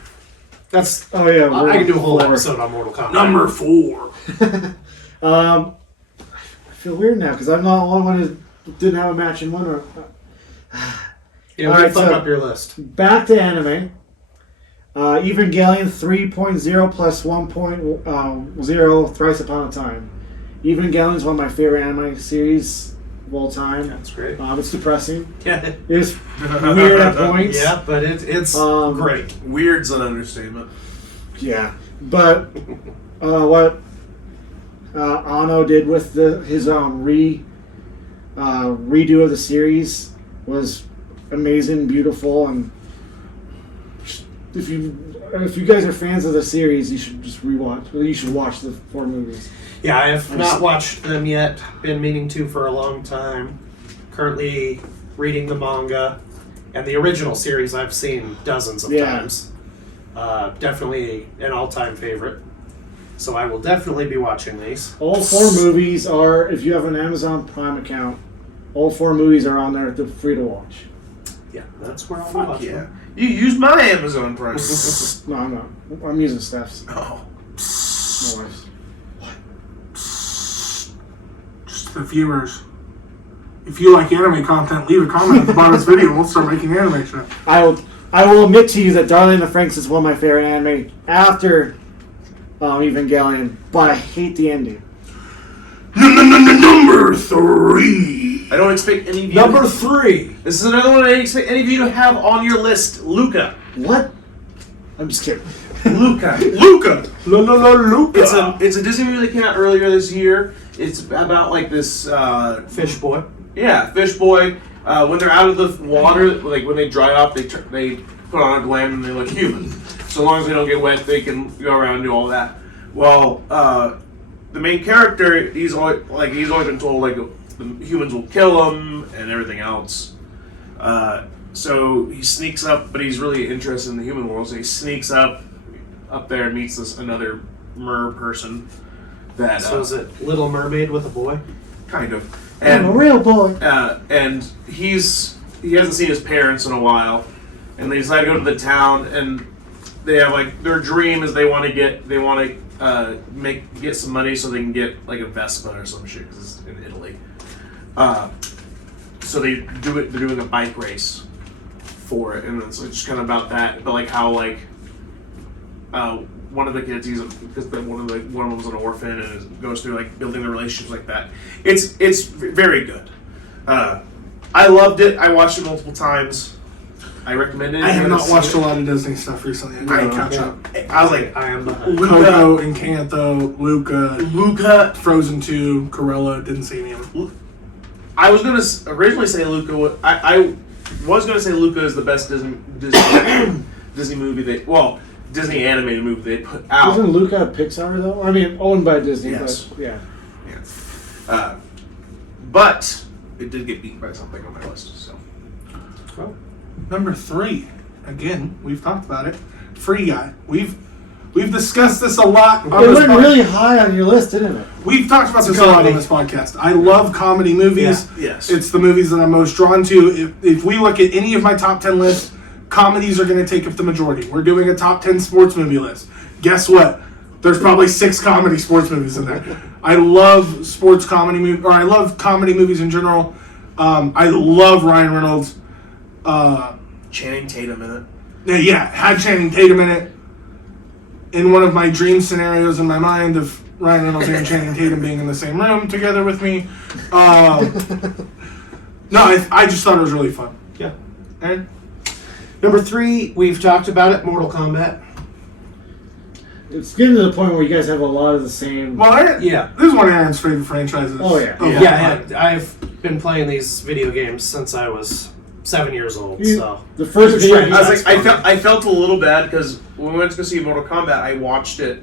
that's. Oh yeah, I can do a whole episode on Mortal Kombat. Number 4. I feel weird now because I'm not the only one who didn't have a match in one. Fuck up your list. Back to anime. Evangelion 3.0 plus 1.0 Thrice Upon a Time. Evangelion is one of my favorite anime series of all time. That's great. It's depressing. Yeah. It's weird at points. Yeah, but it's great. Weird's an understatement. Yeah, but what Anno did with his redo of the series was amazing, beautiful, and if you guys are fans of the series, you should just rewatch. Well, you should watch the 4 movies. Yeah, I have not watched them yet. Been meaning to for a long time. Currently reading the manga, and the original series I've seen dozens of times. Definitely an all-time favorite. So I will definitely be watching these. All 4 movies are, if you have an Amazon Prime account, all 4 movies are on there. They're free to watch. Yeah, that's where I'll watch them. You use my Amazon Prime. No, I'm not. I'm using Steph's. Oh. No worries. Just the viewers. If you like anime content, leave a comment at the bottom of this video and we'll start making anime shit. I will admit to you that Darling in the Franxx is one of my favorite anime after Evangelion, but I hate the ending. Number 3. I don't expect any of you. Number 3. This is another one I didn't expect any of you to have on your list. Luca. What? I'm just kidding. Luca. Luca. Luca. It's a Disney movie that came out earlier this year. It's about like this Fish boy. Yeah, fish boy When they're out of the water, like when they dry up, they put on a glam and they look human. So long as they don't get wet, they can go around and do all that. Well, the main character, he's always been told like the humans will kill him and everything else. So he sneaks up, but he's really interested in the human world. So he sneaks up there and meets another mer person. So is it Little Mermaid with a boy? Kind of. I'm a real boy. And he hasn't seen his parents in a while, and they decide to go to the town, and they have like their dream is they want to get some money so they can get like a Vespa or some shit because it's in Italy. So they're doing a bike race for it, and it's just kind of about that, but like how like one of the kids because one of them was an orphan and goes through like building the relationships like that. It's very good. I loved it. I watched it multiple times. I recommend it. I have not watched a lot of Disney stuff recently. I gotta catch up. I was like, I am Coco, Encanto, Luca, Frozen 2, Cruella. Didn't see any of them. I was gonna originally say Luca. I was gonna say Luca is the best Disney movie Disney animated movie they put out. Isn't Luca Pixar though? I mean, owned by Disney. Yes. But yeah. But it did get beat by something on my list. So. Well, number 3. Again, we've talked about it. Free Guy. We've discussed this a lot. It went really high on your list, didn't it? We've talked about this a lot on this podcast. I love comedy movies. Yeah. Yes. It's the movies that I'm most drawn to. If we look at any of my top 10 lists, comedies are going to take up the majority. We're doing a top 10 sports movie list. Guess what? There's probably 6 comedy sports movies in there. I love sports comedy movies, or I love comedy movies in general. I love Ryan Reynolds. Channing Tatum in it. Yeah, had Channing Tatum in it. In one of my dream scenarios in my mind of Ryan Reynolds and Channing Tatum being in the same room together with me. No, I just thought it was really fun. Yeah. And number 3, we've talked about it, Mortal Kombat. It's getting to the point where you guys have a lot of the same. Well, Yeah. this is one of Aaron's favorite franchises. Oh, yeah. Yeah, I've been playing these video games since I was 7 years old. So The first Which video one? game- I was like, I felt a little bad because when we went to go see Mortal Kombat, I watched it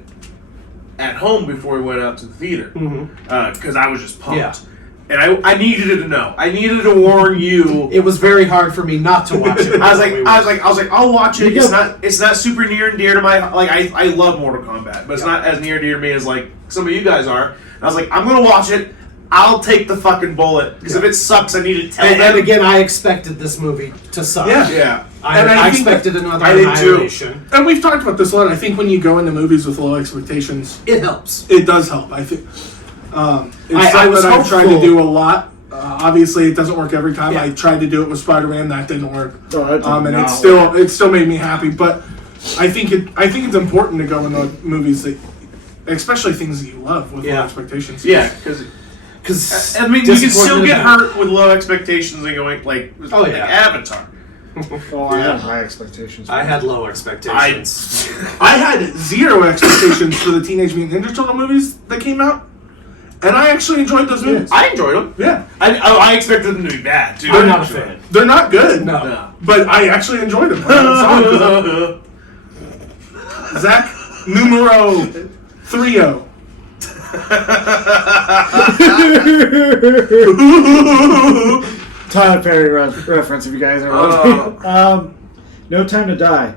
at home before we went out to the theater because I was just pumped. Yeah. And I needed to know. I needed to warn you. it was very hard for me not to watch it. I was like, I'll watch it. It's not super near and dear to my like. I love Mortal Kombat, but it's not as near and dear to me as like some of you guys are. And I was like, I'm gonna watch it. I'll take the fucking bullet because if it sucks, I need to tell them. And again, I expected this movie to suck. Yeah. I think expected another I did too. Annihilation. And we've talked about this a lot. I think when you go into movies with low expectations, It helps. it does help. I think it's I something was that I've tried to hopeful. do a lot. Obviously, it doesn't work every time. Yeah. I tried to do it with Spider-Man, that didn't work. Oh, that did And not it still made me happy. But I think it's important to go into movies that, especially things that you love, with low expectations. Yeah, because I mean, you can still get hurt with low expectations and going like Avatar. Oh, I had high expectations. I had low expectations. I had 0 expectations for the Teenage Mutant Ninja Turtle movies that came out, and I actually enjoyed those movies. I enjoyed them. Yeah, I expected them to be bad too. I'm not a fan. they're not good. No. But I actually enjoyed them. Zach, numero 30. Tyler Perry reference, if you guys are wondering. No Time to Die.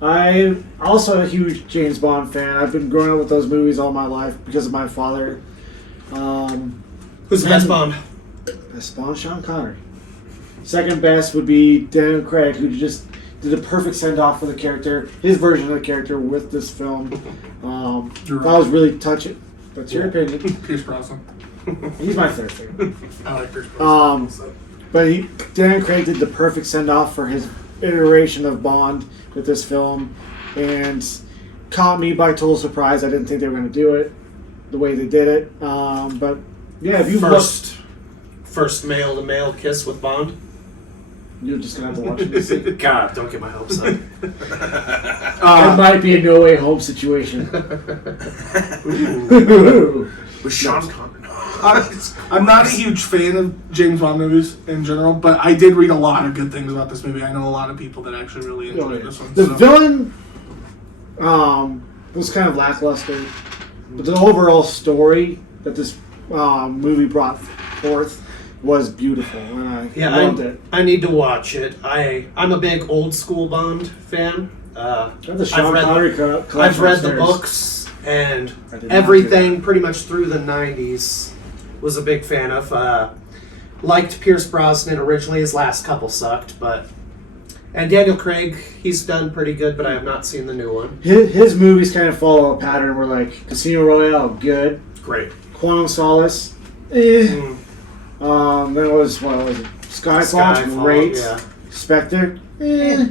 I'm also a huge James Bond fan. I've been growing up with those movies all my life because of my father. Who's the best Bond? Best Bond, Sean Connery. Second best would be Daniel Craig, who just did a perfect send-off for the character, his version of the character with this film. That was really touching. That's your opinion. Pierce Brosnan. He's my third favorite. I like Pierce Brosnan. But Daniel Craig did the perfect send-off for his iteration of Bond with this film, and caught me by total surprise. I didn't think they were going to do it the way they did it. But yeah, if you first male-to-male kiss with Bond. you're just going to have to watch it to see. God, don't get my hopes up. It might be a No Way Home situation. With Sean Connery. I'm not a huge fan of James Bond movies in general, but I did read a lot of good things about this movie. I know a lot of people that actually really enjoyed this one. The villain was kind of lackluster, but the overall story that this movie brought forth was beautiful, and I loved it. I need to watch it. I'm a big old school Bond fan. I've read the books, and everything pretty much through the 90s was a big fan of. Liked Pierce Brosnan originally. His last couple sucked, and Daniel Craig, he's done pretty good, but I have not seen the new one. His movies kind of follow a pattern where, like, Casino Royale, good. Great. Quantum Solace, Then it was, what was it? Skyfall, great. Yeah. Spectre,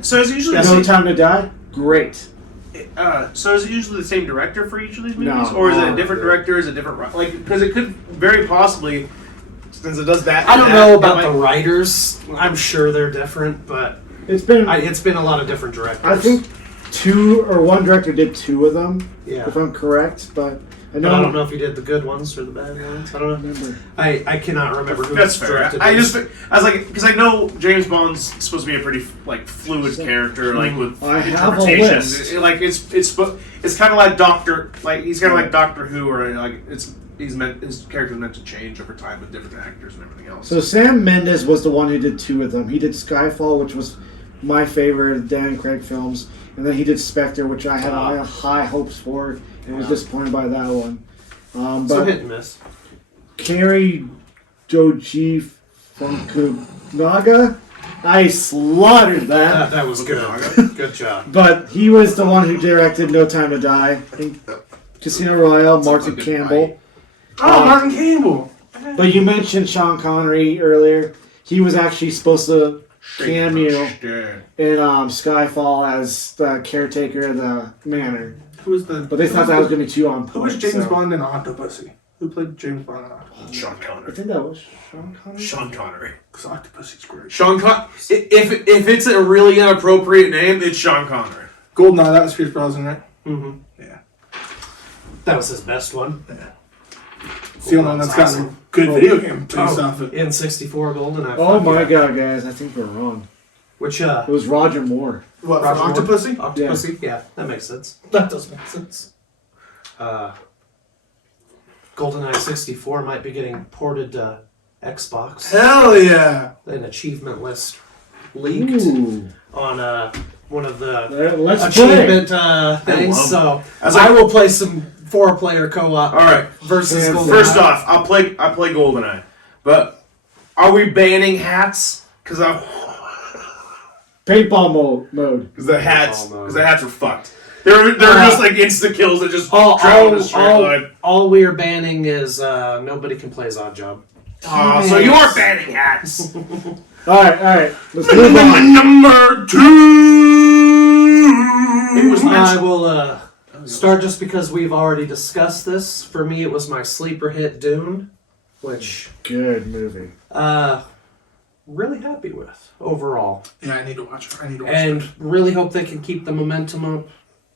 So is it usually No Time to Die, great. So is it usually the same director for each of these movies, No. or is it a different director? Is it different because it could very possibly, since it does that. I don't know about the writers. I'm sure they're different, but It's been a lot of different directors. I think one director did two of them, Yeah. if I'm correct, but I don't know if he did the good ones or the bad ones. I don't know. remember. I cannot remember who That's fair. directed I these. was like, because I know James Bond's supposed to be a pretty fluid character, like with I have a interpretations. list. It's kind of like he's kind of like Doctor Who, or like his character's meant to change over time with different actors and everything else. So Sam Mendes was the one who did two of them. He did Skyfall, which was my favorite Dan Craig films, and then he did Spectre, which I had high hopes for, and was disappointed by that one. So But hit and miss. Kerry Joji Fukunaga, I slaughtered that. That was good. Good job. But he was the one who directed No Time to Die, Casino Royale, Martin Campbell. Martin Campbell. But you mentioned Sean Connery earlier. He was actually supposed to cameo in Skyfall as the caretaker of the manor. But they thought that was going to be too on point. Who was James Bond in Octopussy? Who played James Bond in Octopussy? Sean I Connery. think that was Sean Connery. Sean Connery. Because Octopussy's great. If it's a really inappropriate name, it's Sean Connery. Goldeneye, that was Pierce Brosnan, right? Mm-hmm. Yeah. That was his best one. It's the only one that's got a good video game based off it. In 64 GoldenEye. Oh my god, guys. I think we're wrong. Which, It was Roger Moore. What, for Roger Moore? Octopussy? Octopussy? Yeah, that makes sense. That does make sense. GoldenEye 64 might be getting ported to Xbox. Hell yeah! An achievement list leaked on one of the Let's achievement play. things. So As I will play some 4-player co-op. All right. Versus GoldenEye. First off, I play GoldenEye, but are we banning hats? Because Paintball mode. the hats are fucked. They're just like insta kills that just travel in a straight line. All we are banning is nobody can play Odd Job. So you are banning hats. Alright. Let's move on. Number 2. It was I mentioned. will start just because we've already discussed this. For me, it was my sleeper hit, Dune, which Good movie. really happy with overall, Yeah, I need to watch it. and really hope they can keep the momentum up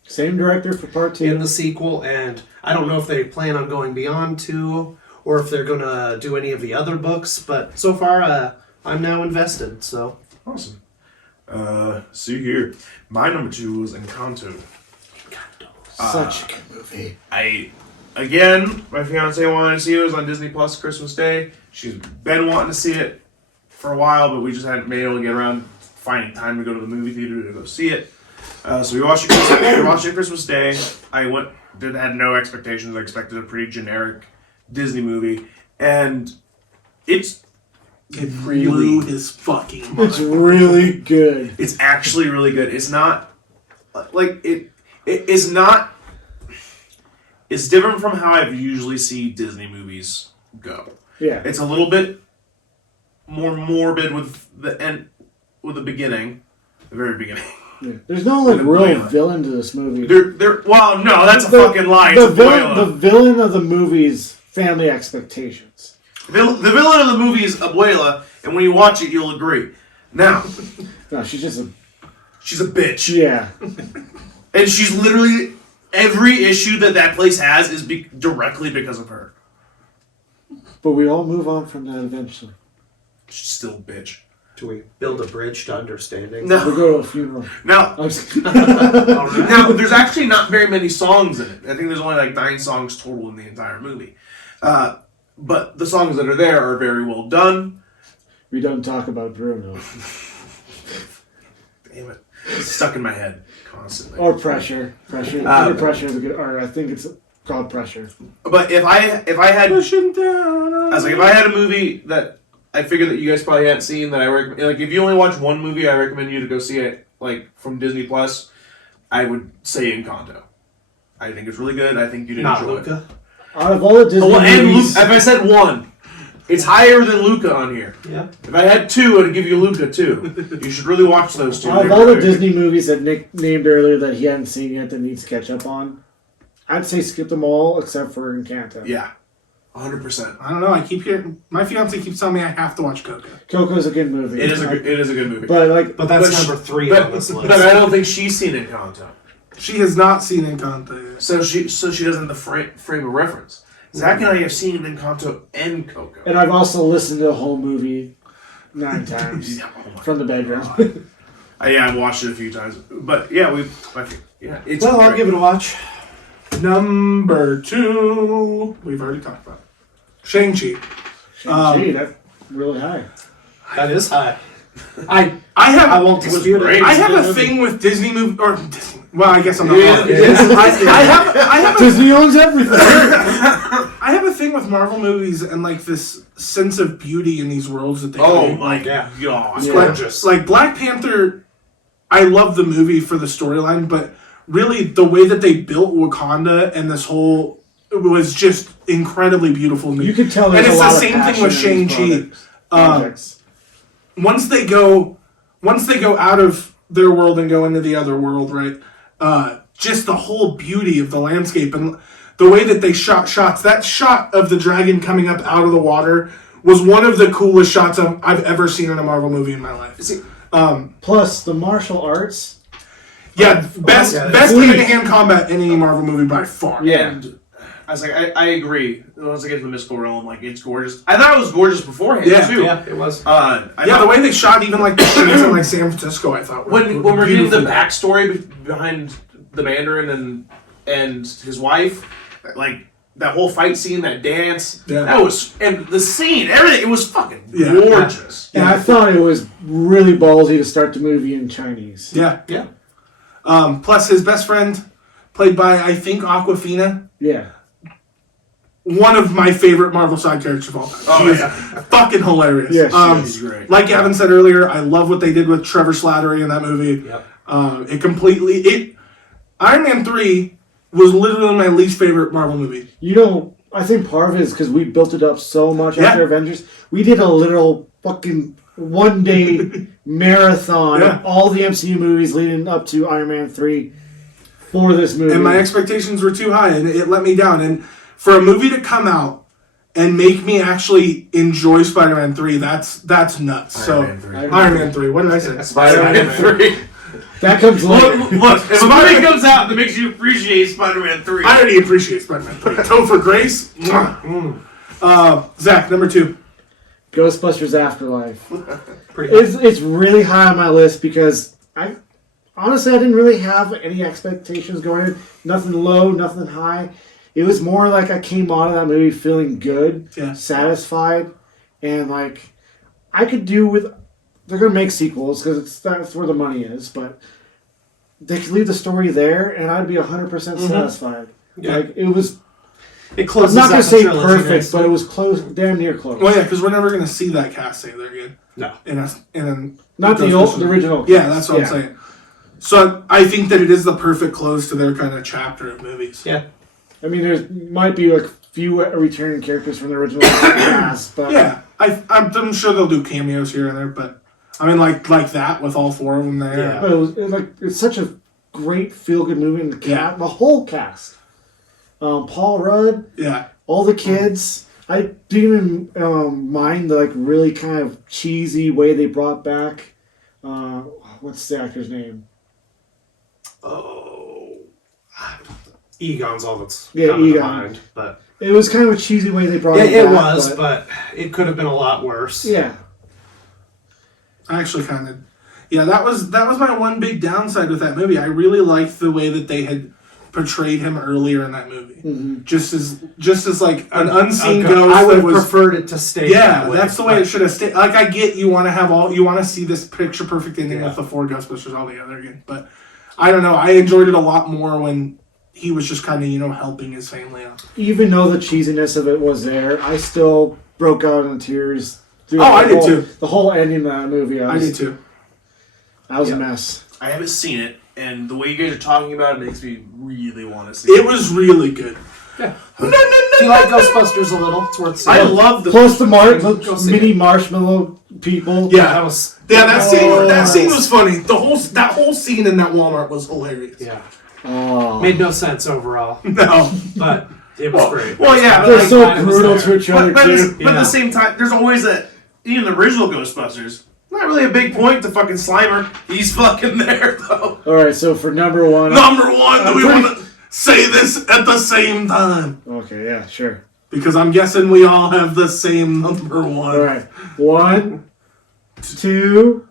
Same director for part 2. in the sequel. And I don't know if they plan on going beyond 2 or if they're gonna do any of the other books. But so far, I'm now invested. So Awesome. See here. My number 2 was Encanto. Such a good movie. My fiance wanted to see it. It was on Disney Plus Christmas Day. She's been wanting to see it for a while, but we just hadn't been able to get around finding time to go to the movie theater to go see it. So we watched it Christmas Day. I had no expectations. I expected a pretty generic Disney movie, and It blew his fucking mind. It's really good. it's actually really good. It's not like it's not. It's different from how I've usually seen Disney movies go. Yeah. It's a little bit more morbid with the beginning, the very beginning. Yeah. There's no like real villain to this movie. Well, no, that's a fucking lie. It's The villain, Abuela. the villain of the movie's family expectations. The villain of the movie is Abuela, and when you watch it, you'll agree. Now, No, she's just a she's a bitch, yeah. and she's literally every issue that place has is directly because of her. But we all move on from that eventually. Still a bitch. Do we build a bridge to understanding? No. We go to a funeral. Now, I'm just kidding. now, there's actually not very many songs in it. I think there's only like 9 songs total in the entire movie. But the songs that are there are very well done. We don't talk about Bruno. Damn it. It's stuck in my head constantly. Or Pressure. Under Pressure is a good, or I think it's called Pressure. But if I had... Pushing down. I was like, if I had a movie that I figured that you guys probably hadn't seen that I recommend... Like, if you only watch one movie, I recommend you to go see it, like, from Disney+. Plus. I would say Encanto. I think it's really good. I think you'd Not enjoy Luca. Out of all the Disney and movies, if I said one, it's higher than Luca on here. Yeah. If I had 2, I'd give you Luca too. You should really watch those 2. out of all the Disney movies that Nick named earlier that he hadn't seen yet that needs to catch up on, I'd say skip them all except for Encanto. Yeah, 100%. I don't know. I keep hearing my fiance keeps telling me I have to watch Coco. Coco's a good movie. It is a good movie. But That's But number 3 but, on this list. but I don't think she's seen Encanto, She has not seen Encanto yet. so she doesn't have the frame of reference. Zach and I have seen Encanto and Coco. and I've also listened to the whole movie 9 times Yeah, oh my from the bedroom. God. Yeah, I've watched it a few times, but yeah, it's Well, I'll great. give it a watch. Number 2, we've already talked about Shang-Chi. Shang-Chi, that's really high. That is high. I won't dispute it. I have a thing with Disney movies, or Disney. Well, I guess I'm not. Yeah, wrong. it is. I have a Disney owns everything. I have a thing with Marvel movies and like this sense of beauty in these worlds that they Oh create. my Yeah. god! Yeah. Gorgeous. Like Black Panther, I love the movie for the storyline, but really the way that they built Wakanda and this whole it was just incredibly beautiful to me. You could tell and there's it's a the lot of same thing passion with in these Shang-Chi. projects. Once they go out of their world and go into the other world, right? Just the whole beauty of the landscape and the way that they shot shots. That shot of the dragon coming up out of the water was one of the coolest shots I've ever seen in a Marvel movie in my life. Plus, the martial arts. Best hand-to-hand combat in any Marvel movie by far. Yeah. And I was like, I agree. Once I get to the mystical realm, like it's gorgeous. I thought it was gorgeous beforehand too. Yeah, it was. The way they shot even like the streets in like San Francisco, I thought when we're getting the beautifully done. backstory behind the Mandarin and his wife, like that whole fight scene, that dance, that was, and the scene, everything, it was fucking gorgeous. And I thought it was really ballsy to start the movie in Chinese. Yeah. Yeah. Plus his best friend, played by I think Awkwafina. Yeah. One of my favorite Marvel side characters of all time. Oh, She is yeah. fucking hilarious. Yeah, She's great. Like Gavin said earlier, I love what they did with Trevor Slattery in that movie. Yep. Iron Man 3 was literally my least favorite Marvel movie. You know, I think part of it is because we built it up so much after Avengers. We did a literal fucking one-day marathon of all the MCU movies leading up to Iron Man 3 for this movie. And my expectations were too high, and it let me down. And for a movie to come out and make me actually enjoy Spider-Man 3, that's nuts. Iron Man 3. Iron Man 3. What did I say? Spider-Man 3. That comes later. Look, if a movie comes out that makes you appreciate Spider-Man 3. I already appreciate Spider-Man 3. Topher Grace. Zach, number 2. Ghostbusters Afterlife. Pretty good. It's really high on my list because honestly I didn't really have any expectations going in. Nothing low, nothing high. It was more like I came out of that movie feeling good, satisfied, and like I could do with. They're gonna make sequels because that's where the money is, but they could leave the story there, and I'd be 100% satisfied. Yeah. Like it was. It I'm closes not gonna out the say trilogy perfect, nicely. but it was close, damn near close. Well, yeah, because we're never going to see that cast say they're good. No. Not the original. Yeah, that's what I'm saying. So I think that it is the perfect close to their kind of chapter of movies. Yeah. I mean, there might be like few returning characters from the original cast, but Yeah, I'm sure they'll do cameos here and there, but I mean, like that with all 4 of them there. Yeah. but it's such a great feel good movie, and the whole cast, Paul Rudd, all the kids. I didn't even mind the like really kind of cheesy way they brought back. What's the actor's name? Oh. Egon's all that's Yeah, coming to Egon. mind, but It was kind of a cheesy way they brought Yeah, it it back, was, but it could have been a lot worse. yeah. I actually kind of, yeah, that was my one big downside with that movie. I really liked the way that they had portrayed him earlier in that movie, just as like an unseen ghost. I would that have was, preferred it to stay. yeah, that way, that's the way it should have stayed. Like I get you want to see this picture perfect ending with the 4 Ghostbusters all together again, but I don't know. I enjoyed it a lot more when he was just kind of helping his family out. Even though the cheesiness of it was there, I still broke out in tears. I did too. The whole ending of that movie, I did too. I was a mess. I haven't seen it, and the way you guys are talking about it makes me really want to see It was really good. Yeah. If you like Ghostbusters a little, it's worth seeing. I love the Plus the Go see mini it. marshmallow people. Yeah, That was that scene was funny. That whole scene in that Walmart was hilarious. yeah. Oh. Made no sense overall, No. but it was great. Well, yeah, but They're like, so glad it was brutal there. to each other, but too. at the same time, there's always that. Even the original Ghostbusters, not really a big point to fucking Slimer. He's fucking there though. Alright, so for number one... Number one, do we want to say this at the same time? Okay, yeah, sure. Because I'm guessing we all have the same number one. Alright. 1, 2,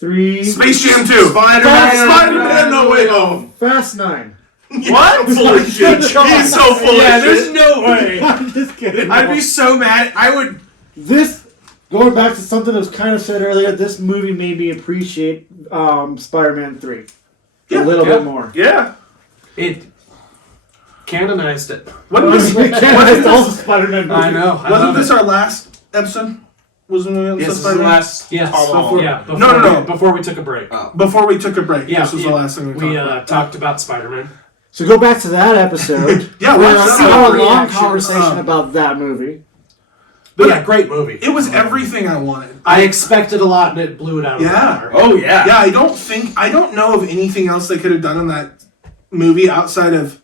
3... Space Jam 2. Spider-Man No Way Home. Fast 9. What? Full of shit. He's so full Yeah, of there's shit. no way. I'm just kidding. I'd be so mad. I would. This, going back to something that was kind of said earlier, this movie made me appreciate Spider-Man 3 a little bit more. Yeah. It canonized it. It's also Spider-Man movie. I know. I Wasn't love this it. our last episode? Wasn't it Yes, this is the Spider-Man? last. Yes. Tom Yeah. Before No. Before we took a break. Before we took a break. Yeah. This was the last thing we talked We about. talked about Spider-Man. So go back to that episode. Yeah, we watch had that. a long Reactions. conversation about that movie. But yeah, great movie. It was everything I wanted. I expected a lot and it blew it out of the Yeah. water. Oh yeah. Yeah, I don't know of anything else they could have done in that movie outside of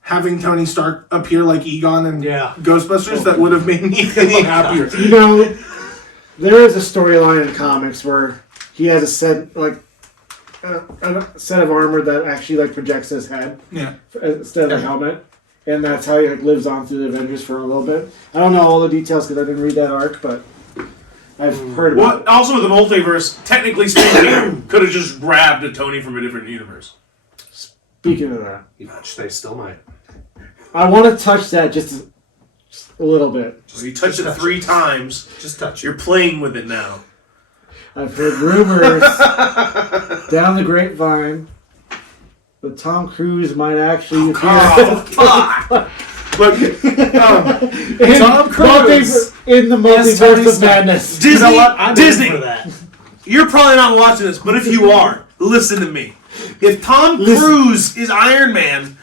having Tony Stark appear like Egon and Yeah. Ghostbusters that would have made me any happier. You know, there is a storyline in comics where he has a set of armor that actually projects his head Yeah. instead of a helmet, and that's how he lives on through the Avengers for a little bit. I don't know all the details because I didn't read that arc, but I've heard about Well, it. also with the multiverse, technically speaking, could have just grabbed a Tony from a different universe. Speaking of that, Which they still might. I want to touch that just a little bit. So you touch it 3 times. Just touch it. You're playing with it now. I've heard rumors down the grapevine that Tom Cruise might actually appear Oh, fuck! Look, in, Tom Cruise. in the Yes, Tony multiverse of Stark. madness. Disney, You know what? I'm in Disney, for that. you're probably not watching this, but if you are, listen to me. If Tom Listen. Cruise is Iron Man,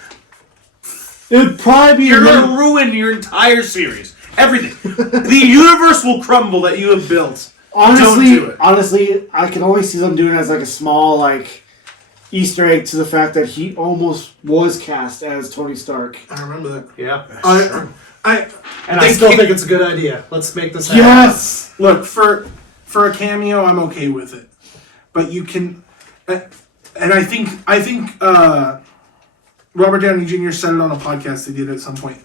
It would probably be you're going to ruin your entire series. Everything. The universe will crumble that you have built. Don't do it. Honestly, I can only see them doing it as a small Easter egg to the fact that he almost was cast as Tony Stark. I remember that. Yeah. I And They I still can't- think it's a good idea. Let's make this happen. Yes. look for a cameo. I'm okay with it, but you can, and I think Robert Downey Jr. said it on a podcast they did at some point.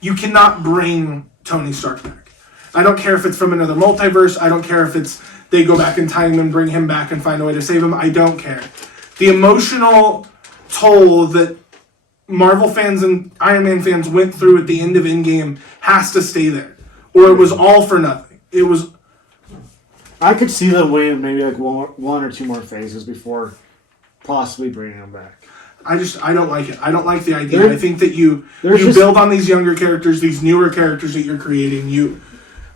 You cannot bring Tony Stark back. I don't care if it's from another multiverse. I don't care if it's they go back in time and bring him back and find a way to save him. I don't care. The emotional toll that Marvel fans and Iron Man fans went through at the end of Endgame has to stay there, or it was all for nothing. It was. I could see them waiting maybe one or two more phases before possibly bringing him back. I don't like it. I don't like the idea. There- I think that you there's just- build on these younger characters, these newer characters that you're creating.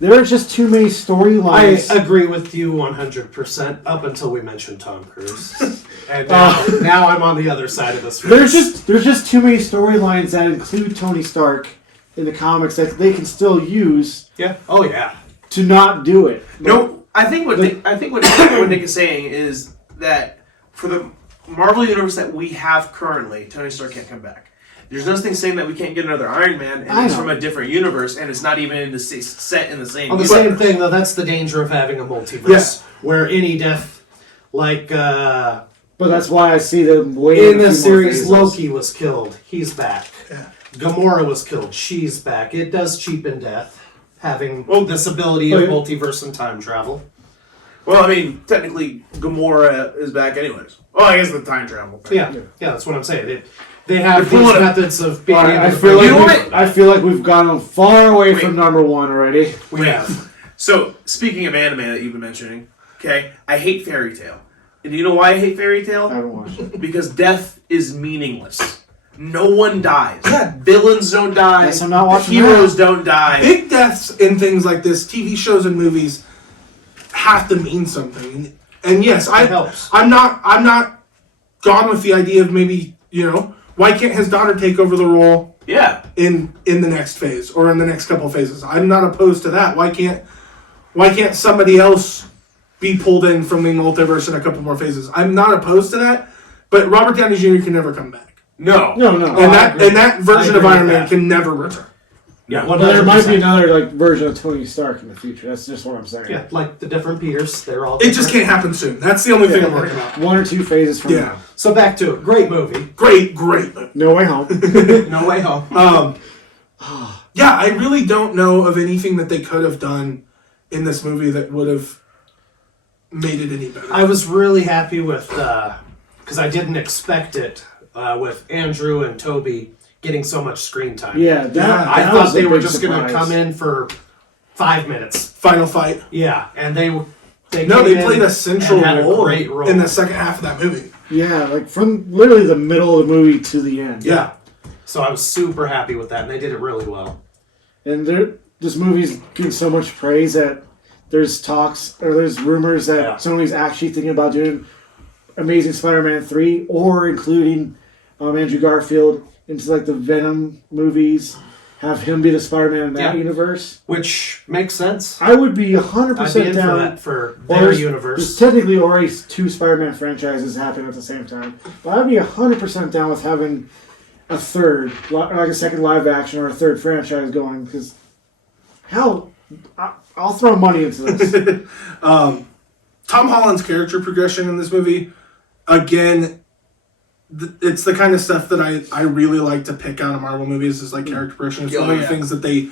There are just too many I storylines. agree with you 100% up until we mentioned Tom Cruise. And now I'm on the other side of this. There's just too many storylines that include Tony Stark in the comics that they can still use Yeah. Oh, yeah. to not do it. No, I think what Nick is saying is that for the Marvel universe that we have currently, Tony Stark can't come back. There's nothing saying that we can't get another Iron Man, and I it's know. from a different universe, and it's not even in the set in the same. On the universe. same thing, though, that's the danger of having a multiverse. Where any death, like But that's why I see them waiting. in a few the more series, phases. Loki was killed. He's back. Gamora was killed. She's back. It does cheapen death, having this ability Oh, of yeah. multiverse and time travel. Well, I mean, technically, Gamora is back anyways. Oh, I guess the time travel thing. Yeah, that's what I'm saying. They have They're these pulling it. methods of being I able to feel You know like what? I feel like we've gone far away Wait. from number one already. we have. So, speaking of anime that you've been mentioning, okay, I hate Fairy Tail. And you know why I hate Fairy Tail? I haven't watched it. Because death is meaningless. No one dies. Yeah. Villains don't die. Guess I'm not watching Heroes don't die. Big deaths in things like this, TV shows and movies, have to mean something. And yes, It helps. I'm not gone with the idea of maybe, why can't his daughter take over the role Yeah. in the next phase or in the next couple of phases? I'm not opposed to that. Why can't somebody else be pulled in from the multiverse in a couple more phases? I'm not opposed to that, but Robert Downey Jr. can never come back. No. No. And that version I of agree Iron with Man that. can never return. Yeah, But there might be 100%. another version of Tony Stark in the future. That's just what I'm saying. Yeah, like the different Peters. They're all It just different. can't happen soon. That's the only thing I'm working on. 1 or 2 phases from Yeah. now. So back to it. Great movie. Great. No Way Home. No Way Home. Yeah, I really don't know of anything that they could have done in this movie that would have made it any better. I was really happy with, because I didn't expect it, with Andrew and Toby getting so much screen time. Yeah, that I that was thought they a were big just going to surprise. come in for 5 minutes. Final fight. Yeah, and they No, came they in played a central and had a role great role in the second half of that movie. Yeah, like from literally the middle of the movie to the end. Yeah. So I was super happy with that, and they did it really well. And this movie's getting so much praise that there's rumors that Yeah. Sony's actually thinking about doing Amazing Spider-Man 3 or including Andrew Garfield into like the Venom movies, have him be the Spider-Man in that Yeah. universe. Which makes sense. I would be I'd be 100% in for down. that for Well, their there's universe. technically already 2 Spider-Man franchises happening at the same time. But I'd be 100% down with having a third, like a second live action or a third franchise going. Because, hell, I'll throw money into this. Tom Holland's character progression in this movie, again, it's the kind of stuff that I really like to pick out of Marvel movies is like character progression. It's Oh, one of the yeah. things that they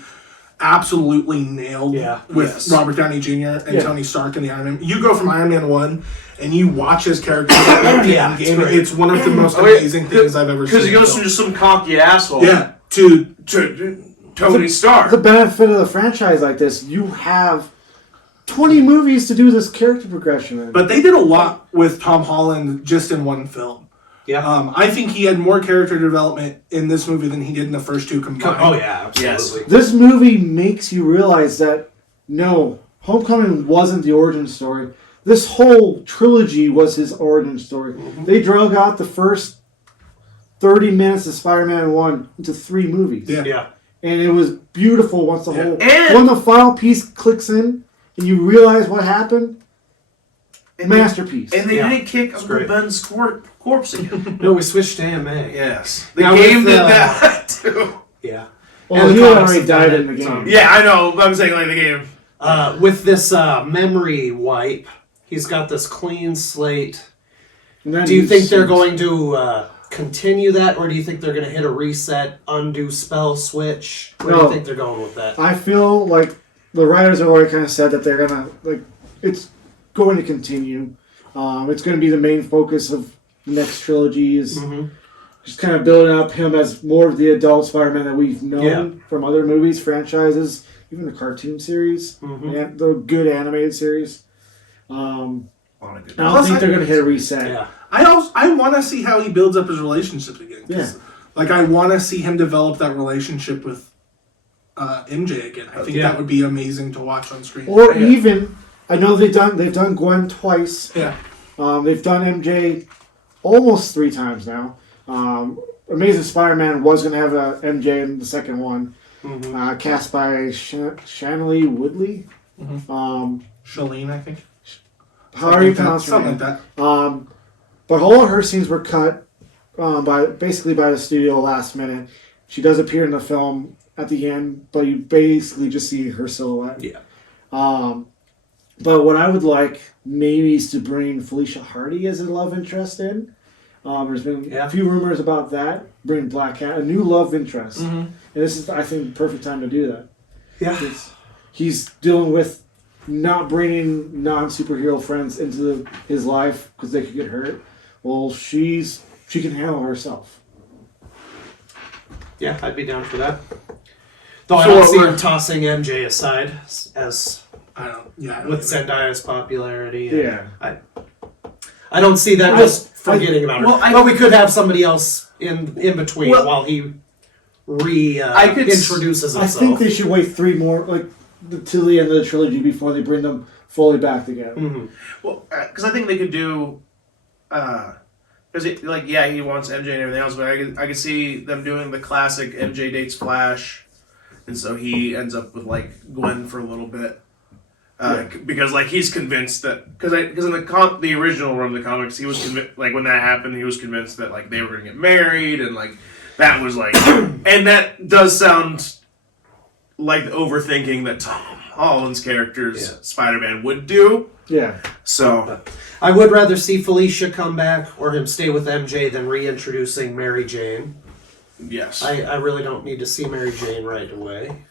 absolutely nailed Yeah. with Yes. Robert Downey Jr. and Yeah. Tony Stark in the Iron Man. You go from Iron Man 1 and you watch his character develop Yeah, in it's Endgame. great. It's one of the most Oh, yeah. amazing things I've ever seen. Because he goes So- from just some cocky asshole yeah, to to Tony Stark. The benefit of the franchise like this, you have 20 movies to do this character progression in. but they did a lot with Tom Holland just in one film. Yeah. I think he had more character development in this movie than he did in the first two combined. Oh, yeah, absolutely. This movie makes you realize that, no, Homecoming wasn't the origin story. This whole trilogy was his origin story. Mm-hmm. They drug out the first 30 minutes of Spider-Man 1 into 3 movies. Yeah. Yeah. And it was beautiful once the whole... And- when the final piece clicks in and you realize what happened, masterpiece. And they Yeah. didn't kick It's Uncle great. Ben's corpse again. No, we switched to AMA. Yes. The Now game with, did that too. Yeah. well, and he the had comics already have done died it, in the game. so- Yeah, I know. But I'm saying like the game. With this memory wipe, he's got this clean slate. And then Do you he think they're sues. going to continue that, or do you think they're going to hit a reset, undo spell switch? Where do No. you think they're going with that? I feel like the writers have already kind of said that they're gonna it's going to continue. It's going to be the main focus of the next trilogy is just kind of building up him as more of the adult Spider-Man that we've known from other movies, franchises, even the cartoon series, and the good animated series. I don't Plus, think they're going to hit a reset. Yeah. I want to see how he builds up his relationships again. 'Cause, Yeah. Like, I want to see him develop that relationship with MJ again. I think that would be amazing to watch on screen. Or even, I know they've done Gwen twice. Yeah. They've done MJ almost 3 times now. Amazing Spider-Man was going to have a MJ in the second one, cast by Shanley Woodley. Shalene, I think. How do you pronounce her Something name? like that. But all of her scenes were cut by the studio last minute. She does appear in the film at the end, but you basically just see her silhouette. Yeah. But what I would like maybe is to bring Felicia Hardy as a love interest in. There's been a few rumors about that. Bring Black Cat, a new love interest. Mm-hmm. And this is, I think, the perfect time to do that. Yeah. He's dealing with not bringing non-superhero friends into his life because they could get hurt. Well, she can handle herself. Yeah, I'd be down for that. Though I So don't what see we're- him tossing MJ aside as I don't. Yeah. I don't with either. Zendaya's popularity. Yeah. I don't see that just forgetting about her. well, But we could have somebody else in between while he introduces I himself. think they should wait 3 more, till the end of the trilogy before they bring them fully back together. Mm-hmm. Well, because I think they could do, because he wants MJ and everything else, but I could see them doing the classic MJ dates Flash, and so he ends up with Gwen for a little bit, because he's convinced that because in the original run of the comics he was convinced when that happened he was convinced that they were going to get married and that was and that does sound like the overthinking that Tom Holland's character's Spider-Man would do. Yeah. So I would rather see Felicia come back or him stay with MJ than reintroducing Mary Jane. yes, I really don't need to see Mary Jane right away.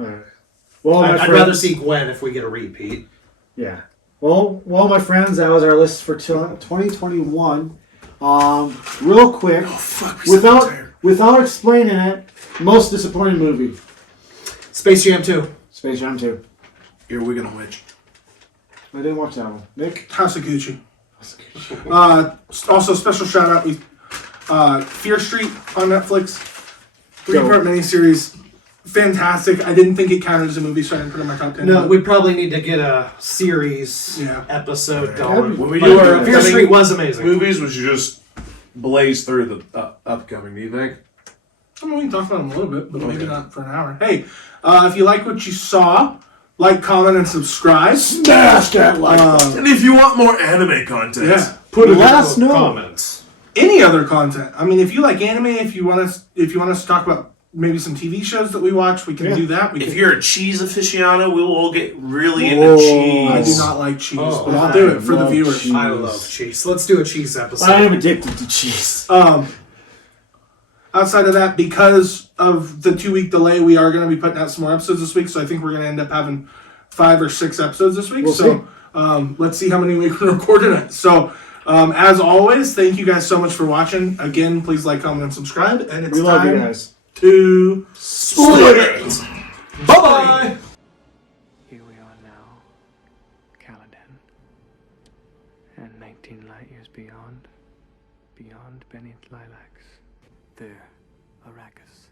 All right. Well, I'd rather see Gwen if we get a repeat. Yeah. Well, my friends, that was our list for 2021. Real quick, without explaining it, most disappointing movie. Space Jam 2. Space Jam 2. Here we gonna witch. I didn't watch that one. Nick? House of Gucci. Also, special shout out. Fear Street on Netflix. 3-part miniseries. Fantastic. I didn't think it counted as a movie, so I didn't put it in my top 10. No, we probably need to get a series Yeah. episode Yeah. going. When we But do our Fear Street was amazing. movies, we should just blaze through the upcoming. Do you think? I mean, we can talk about them a little bit, but maybe not for an hour. Hey, if you like what you saw, like, comment, and subscribe. Smash that like button. And if you want more anime content, Yeah. Put Let let us us know. know. Comments. Any other content. I mean, if you like anime, if you want us to talk about maybe some TV shows that we watch, we can do that. If you're a cheese aficionado, we'll all get really into cheese. I do not like cheese, Oh, but I'll do it for the love viewers. cheese. I love cheese. Let's do a cheese episode. I am addicted to cheese. Outside of that, because of the 2-week delay, we are going to be putting out some more episodes this week. So I think we're going to end up having 5 or 6 episodes this week. We'll so let's see how many we can record tonight. So as always, thank you guys so much for watching. Again, please like, comment, and subscribe. And it's We love you time guys. to split it. Bye-bye! Here we are now, Caladan, and 19 light years beyond beneath lilacs, there, Arrakis.